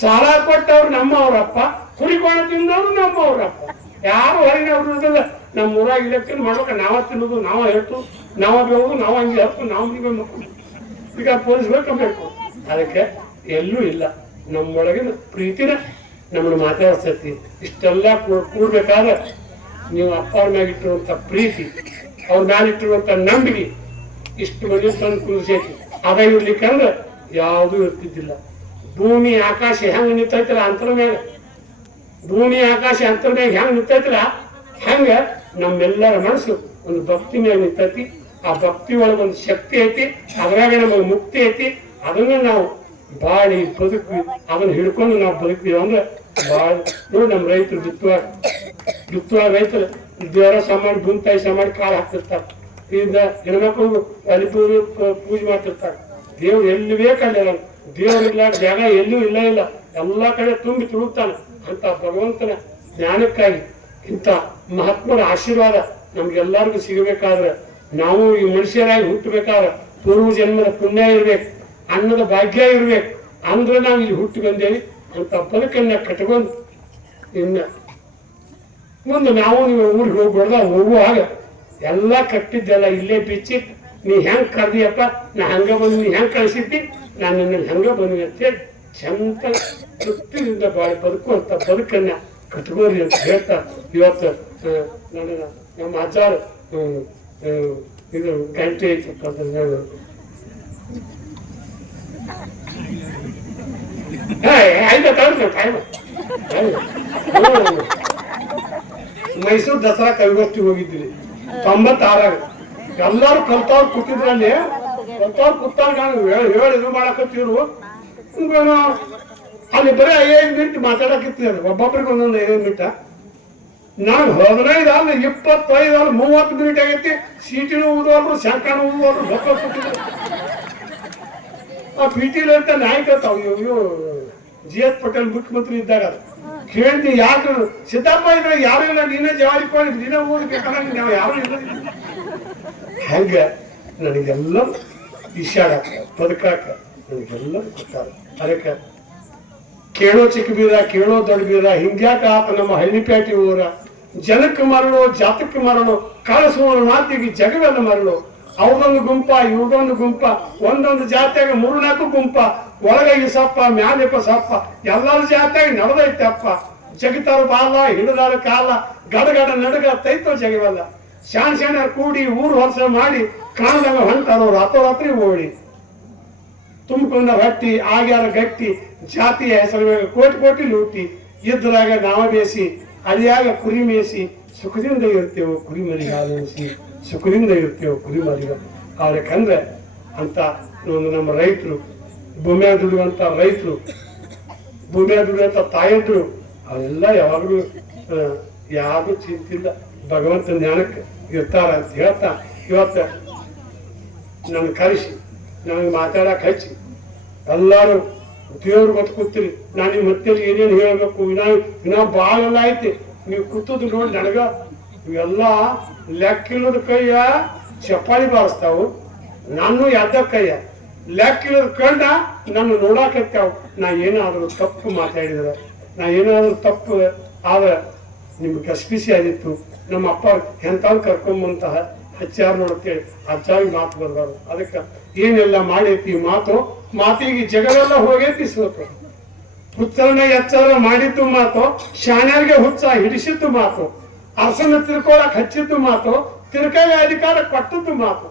ಸಾಲ ಕೊಟ್ಟವ್ರು ನಮ್ಮವ್ರಪ್ಪ, ಕುರಿಕೋಣ ತಿಂದವ್ರು ನಮ್ಮವ್ರಪ್ಪ. ಯಾರು ಹೊರಗಿನವ್ರು ಇರೋದಿಲ್ಲ. ನಮ್ಮ ಊರಾಗ ಇಲೆಕ್ಷನ್ ಮಾಡ್ಬೇಕು, ನಾವ ತಿನ್ನೋದು, ನಾವ ಹೇಳ್ತು, ನಾವ ಬೇವು, ನಾವ ಹಂಗೆ ಹೇಳ್ತು, ನಾವು ಈಗ ಪೊಲೀಸ್ ಬೇಕಬೇಕು. ಅದಕ್ಕೆ ಎಲ್ಲೂ ಇಲ್ಲ. ನಮ್ಮೊಳಗಿನ ಪ್ರೀತಿನ ನಮ್ಮನ್ನು ಮಾತಾಡ್ಸತಿ. ಇಷ್ಟೆಲ್ಲ ಕೂಡ್ಬೇಕಾದ್ರೆ ನೀವು ಅಪ್ಪ ಅವ್ರ ಮ್ಯಾಗ ಇಟ್ಟಿರುವಂತ ಪ್ರೀತಿ, ಅವ್ರ ಮ್ಯಾಲ ಇಟ್ಟಿರುವಂತ ನಂಬಿಕೆ, ಇಷ್ಟು ಮನೆ ತಂದು ಕುದಿಸೈತಿ. ಅದ ಇರ್ಲಿಕ್ಕಂದ್ರೆ ಯಾವುದೂ ಇರ್ತಿದ್ದಿಲ್ಲ. ಭೂಮಿ ಆಕಾಶ ಹೆಂಗ್ ನಿಂತೈತಿಲ್ಲ ಅಂತರ ಮ್ಯಾಗ, ಭೂಮಿ ಆಕಾಶ ಅಂತರ ಮ್ಯಾಗ ಹೆಂಗ್ ನಿಂತೈತಿಲ್ಲ ಹಂಗ ನಮ್ಮೆಲ್ಲರ ಮನಸ್ಸು ಒಂದು ಭಕ್ತಿ ಮೇಲೆ ನಿಂತೈತಿ. ಆ ಭಕ್ತಿ ಒಳಗೆ ಒಂದು ಶಕ್ತಿ ಐತಿ, ಅದ್ರಾಗ ನಮಗೆ ಮುಕ್ತಿ ಐತಿ. ಅದನ್ನ ನಾವು ಬಾಳಿ ಬದುಕ್ವಿ, ಅದನ್ನ ಹಿಡ್ಕೊಂಡು ನಾವು ಬದುಕ್ತೀವಿ ಅಂದ್ರೆ ಬಾಳ. ನೋಡಿ ನಮ್ಮ ರೈತರು ಬಿತ್ತುವಾಗ ರೈತರು ದೇವರ ಸಾಮಾನು ಭೂಮಿತಾಯಿ ಸಾಮಾನು ಕಾಳು ಹಾಕ್ತಿರ್ತಾರೆ. ಇದರಿಂದ ಹೆಣ್ಮಕ್ಳು ಅಲ್ಲಿ ಪೂಜೆ ಮಾಡ್ತಿರ್ತಾರೆ. ದೇವ್ರು ಎಲ್ಲಿ ಬೇಕಲ್ಲ, ದೇವ್ರು ಇಲ್ಲ ಜಾಗ ಎಲ್ಲೂ ಇಲ್ಲ, ಎಲ್ಲಾ ಕಡೆ ತುಂಬಿ ತುಳುಕ್ತಾನೆ. ಅಂತ ಭಗವಂತನ ಜ್ಞಾನಕ್ಕಾಗಿ ಇಂಥ ಮಹಾತ್ಮರ ಆಶೀರ್ವಾದ ನಮ್ಗೆಲ್ಲರಿಗೂ ಸಿಗಬೇಕಾದ್ರೆ, ನಾವು ಈ ಮನುಷ್ಯರಾಗಿ ಹುಟ್ಟಬೇಕಾದ್ರೆ ಪೂರ್ವ ಜನ್ಮದ ಪುಣ್ಯ ಇರ್ಬೇಕು, ಅನ್ನದ ಭಾಗ್ಯ ಇರ್ಬೇಕು. ಅಂದ್ರೆ ನಾವು ಇಲ್ಲಿ ಹುಟ್ಟಿ ಬಂದೇವಿ. ಅಂತ ಬದುಕನ್ನ ಕಟ್ಕೊಂಡು ಇನ್ನ ಮುಂದೆ ನಾವು ನೀವು ಊರಿಗೆ ಹೋಗ್ಬಾರ್ದ, ಹೋಗುವಾಗ ಎಲ್ಲ ಕಟ್ಟಿದ್ದೆಲ್ಲ ಇಲ್ಲೇ ಬಿಚ್ಚಿ, ನೀ ಹೆಂಗ್ ಕರ್ದಿಯಪ್ಪ, ನಾ ಹಂಗ ಬಂದು ನೀ ಹೆಂಗ್ ಕಳಿಸಿದ್ದಿ, ನಾನು ನಿನ್ನಲ್ಲಿ ಹಂಗ ಬಂದ್ವಿ ಅಂತೇಳಿ ಚಂದ ತೃಪ್ತಿಯಿಂದ ಬದುಕುವಂತ ಬದುಕನ್ನ ಕಟ್ಕೋರಿ ಅಂತ ಹೇಳ್ತಾ ಇವತ್ತು ನಮ್ಮ ಅಜ್ಜಾರು ಇದು ಗಂಟೆ ಮೈಸೂರು ದಸರಾ ಕವಿಗೋಷ್ಠಿ ಹೋಗಿದ್ವಿ 96. ಎಲ್ಲಾರು ಕಲ್ತವ್ರು ಕೂತಿದ್ರಲ್ಲಿ, ಕಲ್ತವ್ರು ಕೂತಾಗ ನಾನು ಹೇಳಿ ಇದು ಮಾಡಕತ್ತಿರು. ಅಲ್ಲಿ ಬರೀ 5 ಮಿನಿಟ್ ಮಾತಾಡಕತ್ತಿದ್ರು, ಒಬ್ಬೊಬ್ರಿಗೆ ಒಂದೊಂದು 5 ಮಿನಿಟ್. ನಾನು 15 ಅಲ್ಲ 25 ಅಲ್ಲ 30 ಮಿನಿಟ್ ಆಗೈತಿ. ಸೀಟಿನೂ ಊದೋದ್ರು, ಶಂಕನೂ ಊದೋದ್ರು, ಭತ್ತ ಕೂತಿದ್ರು. ಆ ಪಿಟಿಲಿ ಅಂತ ನಾಯಕ ಇವು GS ಪಟೇಲ್ ಮುಖ್ಯಮಂತ್ರಿ ಇದ್ದಾಗ ಕೇಳ್ತಿ, ಯಾಕೆ ಸಿದ್ದಪ್ಪ ಇದ್ರೆ ಯಾರು ಇಲ್ಲ, ನೀನೇ ಜವಾಬ್ದಾರಿ ನೀನೇ ಓದ್ಬೇಕಲ್ಲ, ನಾವು ಯಾರು ಇಲ್ಲ. ಹಂಗ ನನಗೆಲ್ಲ ಇಶಾಡ ಬದುಕಾಕ ನನಗೆಲ್ಲ ಗೊತ್ತಾರೆ. ಅದಕ್ಕೆ ಕೇಳೋ ಚಿಕ್ಕ ಬೀರ, ಕೇಳೋ ದೊಡ್ಡ ಬೀರ, ಹಿಂಗ್ಯಾಕ ಆತ ನಮ್ಮ ಹಳ್ಳಿಪೇಟೆ ಊರ. ಜನಕ್ಕೆ ಮರಳು, ಜಾತಕ್ಕೆ ಮರಳು, ಕಳಿಸುವ ಮಾತಿಗೆ ಜಗವೆಲ್ಲ ಮರಳು. ಅವ್ರದೊಂದು ಗುಂಪ, ಇವ್ರದೊಂದು ಗುಂಪ, ಒಂದೊಂದು ಜಾತಿಯಾಗ 3-4 ಗುಂಪ. ಒಳಗ ಸಪ್ಪ, ಮ್ಯಾಲೆಪ್ಪ ಸಪ್ಪ, ಎಲ್ಲರ ಜಾತಿಯಾಗ ನಡೆದೈತಪ್ಪ. ಜಗತಾರ ಬಾಲ, ಹಿಡಿದಾರ ಕಾಲ, ಗಡಗಡ ನಡಗ ತೈತೋ ಜಗವಲ್ಲ. ಶಾಣ ಕೂಡಿ ಊರು ವರ್ಷ ಮಾಡಿ ಕಾಣದಾಗ ಹೊಂಟಾರೋ ರಾತ್ರೋರಾತ್ರಿ ಓಡಿ. ತುಂಬಿಕೊಂಡ ಹಟ್ಟಿ ಆಗ್ಯಾರ ಗಟ್ಟಿ, ಜಾತಿಯ ಹೆಸರು ಕೋಟಿ ಕೋಟಿ ಲೂಟಿ. ಇದ್ರಾಗ ನಾವ ಬೇಸಿ, ಅಳಿಯಾಗ ಕುರಿ ಮೇಸಿ, ಸುಖದಿಂದ ಇರ್ತೇವೆ ಕುರಿ ಮರಿಗ ಮೇಸಿ, ಸುಖದಿಂದ ಇರ್ತೇವೆ ಕುರಿ ಮರಿಗ. ಯಾಕಂದ್ರೆ ಅಂತ ನಮ್ಮ ರೈತರು, ಭೂಮಿಯಾಗ ದುಡಿಯುವಂತ ರೈತರು, ಭೂಮಿಯಾಗ ದುಡಿಯುವಂತ ತಾಯಂದ್ರು, ಅವೆಲ್ಲ ಯಾವಾಗಲೂ ಯಾರು ಚಿಂತಿಲ್ಲ, ಭಗವಂತನ ಜ್ಞಾನಕ್ಕೆ ಇರ್ತಾರ ಅಂತ ಹೇಳ್ತಾ ಇವತ್ತು ನನ್ ಕರೆಸಿ ನನಗೆ ಮಾತಾಡಕ್ ಹಚ್ಚಿ ಎಲ್ಲಾರು ದೇವ್ರು ಗೊತ್ತು ಕೂತೀರಿ. ನಾನು ನಿಮ್ಮ ಮತ್ತೆ ಏನೇನು ಹೇಳ್ಬೇಕು, ಇನ್ನ ಭಾಳ ಎಲ್ಲ ಐತಿ. ನೀವು ಕೂತದ್ದು ನೋಡಿ ನನಗ ಇವೆಲ್ಲ ಲೆಕ್ಕಿಲ್ಲದ ಕೈಯ ಚಪ್ಪಾಳಿ ಬಾರಿಸ್ತಾವು, ನಾನು ಎದ್ದ ಕೈಯ ಲೆಕ್ಕಿಲ್ಲದ ಕಂಡ ನಾನು ನೋಡಾಕತ್ತಾವ. ನಾ ಏನಾದ್ರು ತಪ್ಪು ಮಾತಾಡಿದ್ರೆ, ನಾ ಏನಾದ್ರು ತಪ್ಪು ಆದ್ರೆ ನಿಮ್ಗೆ ಕಸ್ಪಿಸಿ ಆಗಿತ್ತು. ನಮ್ಮ ಅಪ್ಪ ಎಂತಾವ್ ಕರ್ಕೊಂಬಂತಹ ಹಚ್ಚಾರ ನೋಡ್ತೇಳಿ ಹಚ್ಚಾಗಿ ಮಾತು ಬರ್ಬಾರ್ದು. ಅದಕ್ಕೆ ಏನೆಲ್ಲ ಮಾಡೈತಿ ಮಾತಿಗೆ ಜಗವೆಲ್ಲ ಹೋಗೈತಿ ಸೋತು. ಹುಚ್ಚರನ್ನ ಎಚ್ಚರ ಮಾಡಿದ್ದು ಮಾತು, ಶಾಣ್ಯರಿಗೆ ಹುಚ್ಚ ಹಿಡಿಸಿದ್ದು ಮಾತು, ಅರಸನ್ನ ತಿರ್ಕೊಳಕ್ ಹಚ್ಚಿದ್ದು ಮಾತು, ತಿರ್ಕಾಗ ಅಧಿಕಾರ ಕೊಟ್ಟದ್ದು ಮಾತು,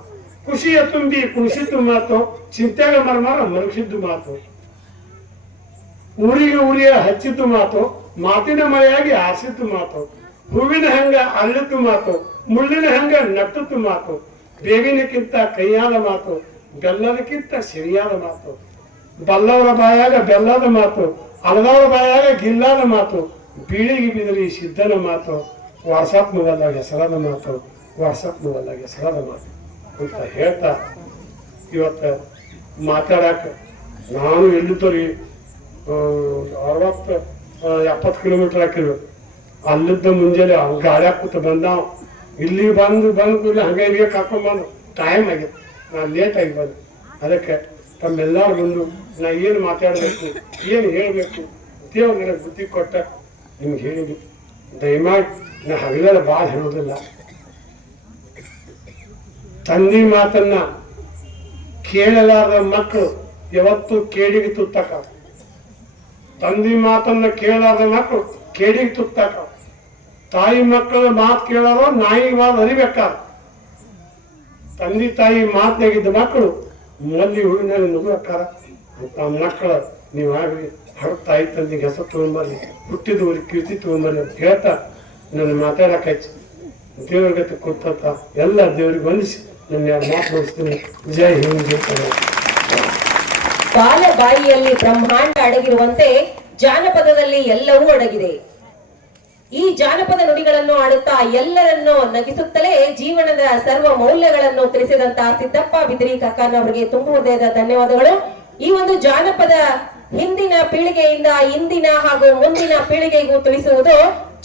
ಖುಷಿಯ ತುಂಬಿ ಕುಣಿಸಿದ್ದು ಮಾತು, ಚಿಂತೆಗ ಮರ್ಮಾರ ಮರುಗಿಸಿದ್ದು ಮಾತು, ಊರಿಗೆ ಹಚ್ಚಿದ್ದು ಮಾತು, ಮಾತಿನ ಮಳೆಯಾಗಿ ಆರಿಸಿದ್ದು ಮಾತು, ಹೂವಿನ ಹಂಗ ಅರಳಿದ್ದು ಮಾತು, ಮುಳ್ಳಿನ ಹಂಗ ನಟ್ಟದ್ದು ಮಾತು, ಬೇವಿನಕ್ಕಿಂತ ಕೈಯಾದ ಮಾತು, ಬೆಲ್ಲದಕ್ಕಿಂತ ಸಿರಿಯಾದ ಮಾತು, ಬಲ್ಲವರ ಬಾಯಾಗ ಬೆಲ್ಲದ ಮಾತು, ಅಲದವರ ಬಾಯಾಗ ಗಿಲ್ಲಾದ ಮಾತು, ಬೀಳಿಗೆ ಬಿದರಿ ಸಿದ್ಧನ ಮಾತು, ವಾಟ್ಸಪ್ ಮೊಬೈಲ್ದಾಗ ಹೆಸರಾದ ಮಾತು, ವಾಟ್ಸಪ್ ಮೊಬೈಲ್ದಾಗ ಹೆಸರಾದ ಮಾತು ಅಂತ ಹೇಳ್ತಾ ಇವತ್ತು ಮಾತಾಡಕ ನಾನು ಎಲ್ಲಿದ್ದವ್ರಿ 60-70 ಕಿಲೋಮೀಟರ್ ಹಾಕಿರ್ಬೇಕು. ಅಲ್ಲಿದ್ದ ಮುಂಜಾನೆ ಗಾಡ್ಯಾಗ ಕೂತ ಬಂದಾವ, ಇಲ್ಲಿ ಬಂದು ಹಂಗ ಇಲ್ಲಿಗೆ ಕರ್ಕೊಂಡ್ಬಂದು ಟೈಮ್ ಆಗಿತ್ತು. ನಾನು ಲೇಟ್ ಆಗಿ ಬಂದು. ಅದಕ್ಕೆ ತಮ್ಮೆಲ್ಲರೂ ಬಂದು ನಾ ಏನು ಮಾತಾಡಬೇಕು, ಏನು ಹೇಳಬೇಕು, ದೇವ್ರು ನನಗೆ ಬುದ್ಧಿ ಕೊಟ್ಟ ನಿಮ್ಗೆ ಹೇಳಿದ್ವಿ. ದಯಮಾಡಿ ನಾ ಹಗಲೆಲ್ಲ ಭಾಳ ಹೇಳೋದಿಲ್ಲ. ತಂದಿ ಮಾತನ್ನ ಕೇಳಲಾರದ ಮಕ್ಕಳು ಯಾವತ್ತು ಕೇಡಿಗೆ ತುತ್ತಾಕ. ತಂದಿ ಮಾತನ್ನ ಕೇಳಲಾರದ ಮಕ್ಕಳು ಕೇಡಿಗೆ ತುತ್ತಾಕ. ತಾಯಿ ಮಕ್ಕಳ ಮಾತು ಕೇಳೋರು ನಾಯಿ ಮಾತು ಅರಿಬೇಕಾದ. ತಂದೆ ತಾಯಿ ಮಾತನಾಗಿದ್ದ ಮಕ್ಕಳು ಮಲ್ಲಿ ಹೂವಿನಲ್ಲಿ ನುಗ್ಗಕ್ಕಾರ ಅಂತ ಮಕ್ಕಳ ನೀವು ಆಗ್ಲಿ ಹರ ತಾಯಿ ತಂದಿಗೆ ಹೆಸರು ತಗೊಂಬರ್ರಿ, ಹುಟ್ಟಿದವ್ರಿಗೆ ಕೀರ್ತಿ ತಗೊಂಬರ್ರಿ ಅಂತ ಹೇಳ್ತಾ ನನ್ನ ಮಾತಾಡಕ್ ಹಚ್ಚಿ ದೇವ್ರ ಗತಿ ಕೊಡ್ತ ಎಲ್ಲ ದೇವ್ರಿಗೆ ವಂದಿಸಿ ನನ್ನ ಮಾತು ಮುಗಿಸ್ತೀನಿ. ಜೈ ಹಿಂದ್ ಜೈ ಕರ್ನಾಟಕ. ಬಾಲ ಬಾಯಿಯಲ್ಲಿ ಬ್ರಹ್ಮಾಂಡ ಅಡಗಿರುವಂತೆ ಜಾನಪದದಲ್ಲಿ ಎಲ್ಲವೂ ಅಡಗಿದೆ. ಈ ಜಾನಪದ ನುಡಿಗಳನ್ನು ಆಡುತ್ತಾ ಎಲ್ಲರನ್ನೂ ನಗಿಸುತ್ತಲೇ ಜೀವನದ ಸರ್ವ ಮೌಲ್ಯಗಳನ್ನು ತಿಳಿಸಿದಂತಹ ಸಿದ್ದಪ್ಪ ಬಿದಿರಿ ಕಾಕಾನವರಿಗೆ ತುಂಬು ಹೃದಯದ ಧನ್ಯವಾದಗಳು. ಈ ಒಂದು ಜಾನಪದ ಹಿಂದಿನ ಪೀಳಿಗೆಯಿಂದ ಇಂದಿನ ಹಾಗೂ ಮುಂದಿನ ಪೀಳಿಗೆಗೂ ತಿಳಿಸುವುದು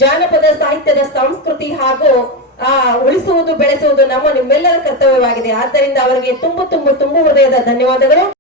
ಜಾನಪದ ಸಾಹಿತ್ಯದ ಸಂಸ್ಕೃತಿ ಹಾಗೂ ಉಳಿಸುವುದು ಬೆಳೆಸುವುದು ನಮ್ಮ ನಿಮ್ಮೆಲ್ಲರ ಕರ್ತವ್ಯವಾಗಿದೆ. ಆದ್ದರಿಂದ ಅವರಿಗೆ ತುಂಬು ಹೃದಯದ ಧನ್ಯವಾದಗಳು.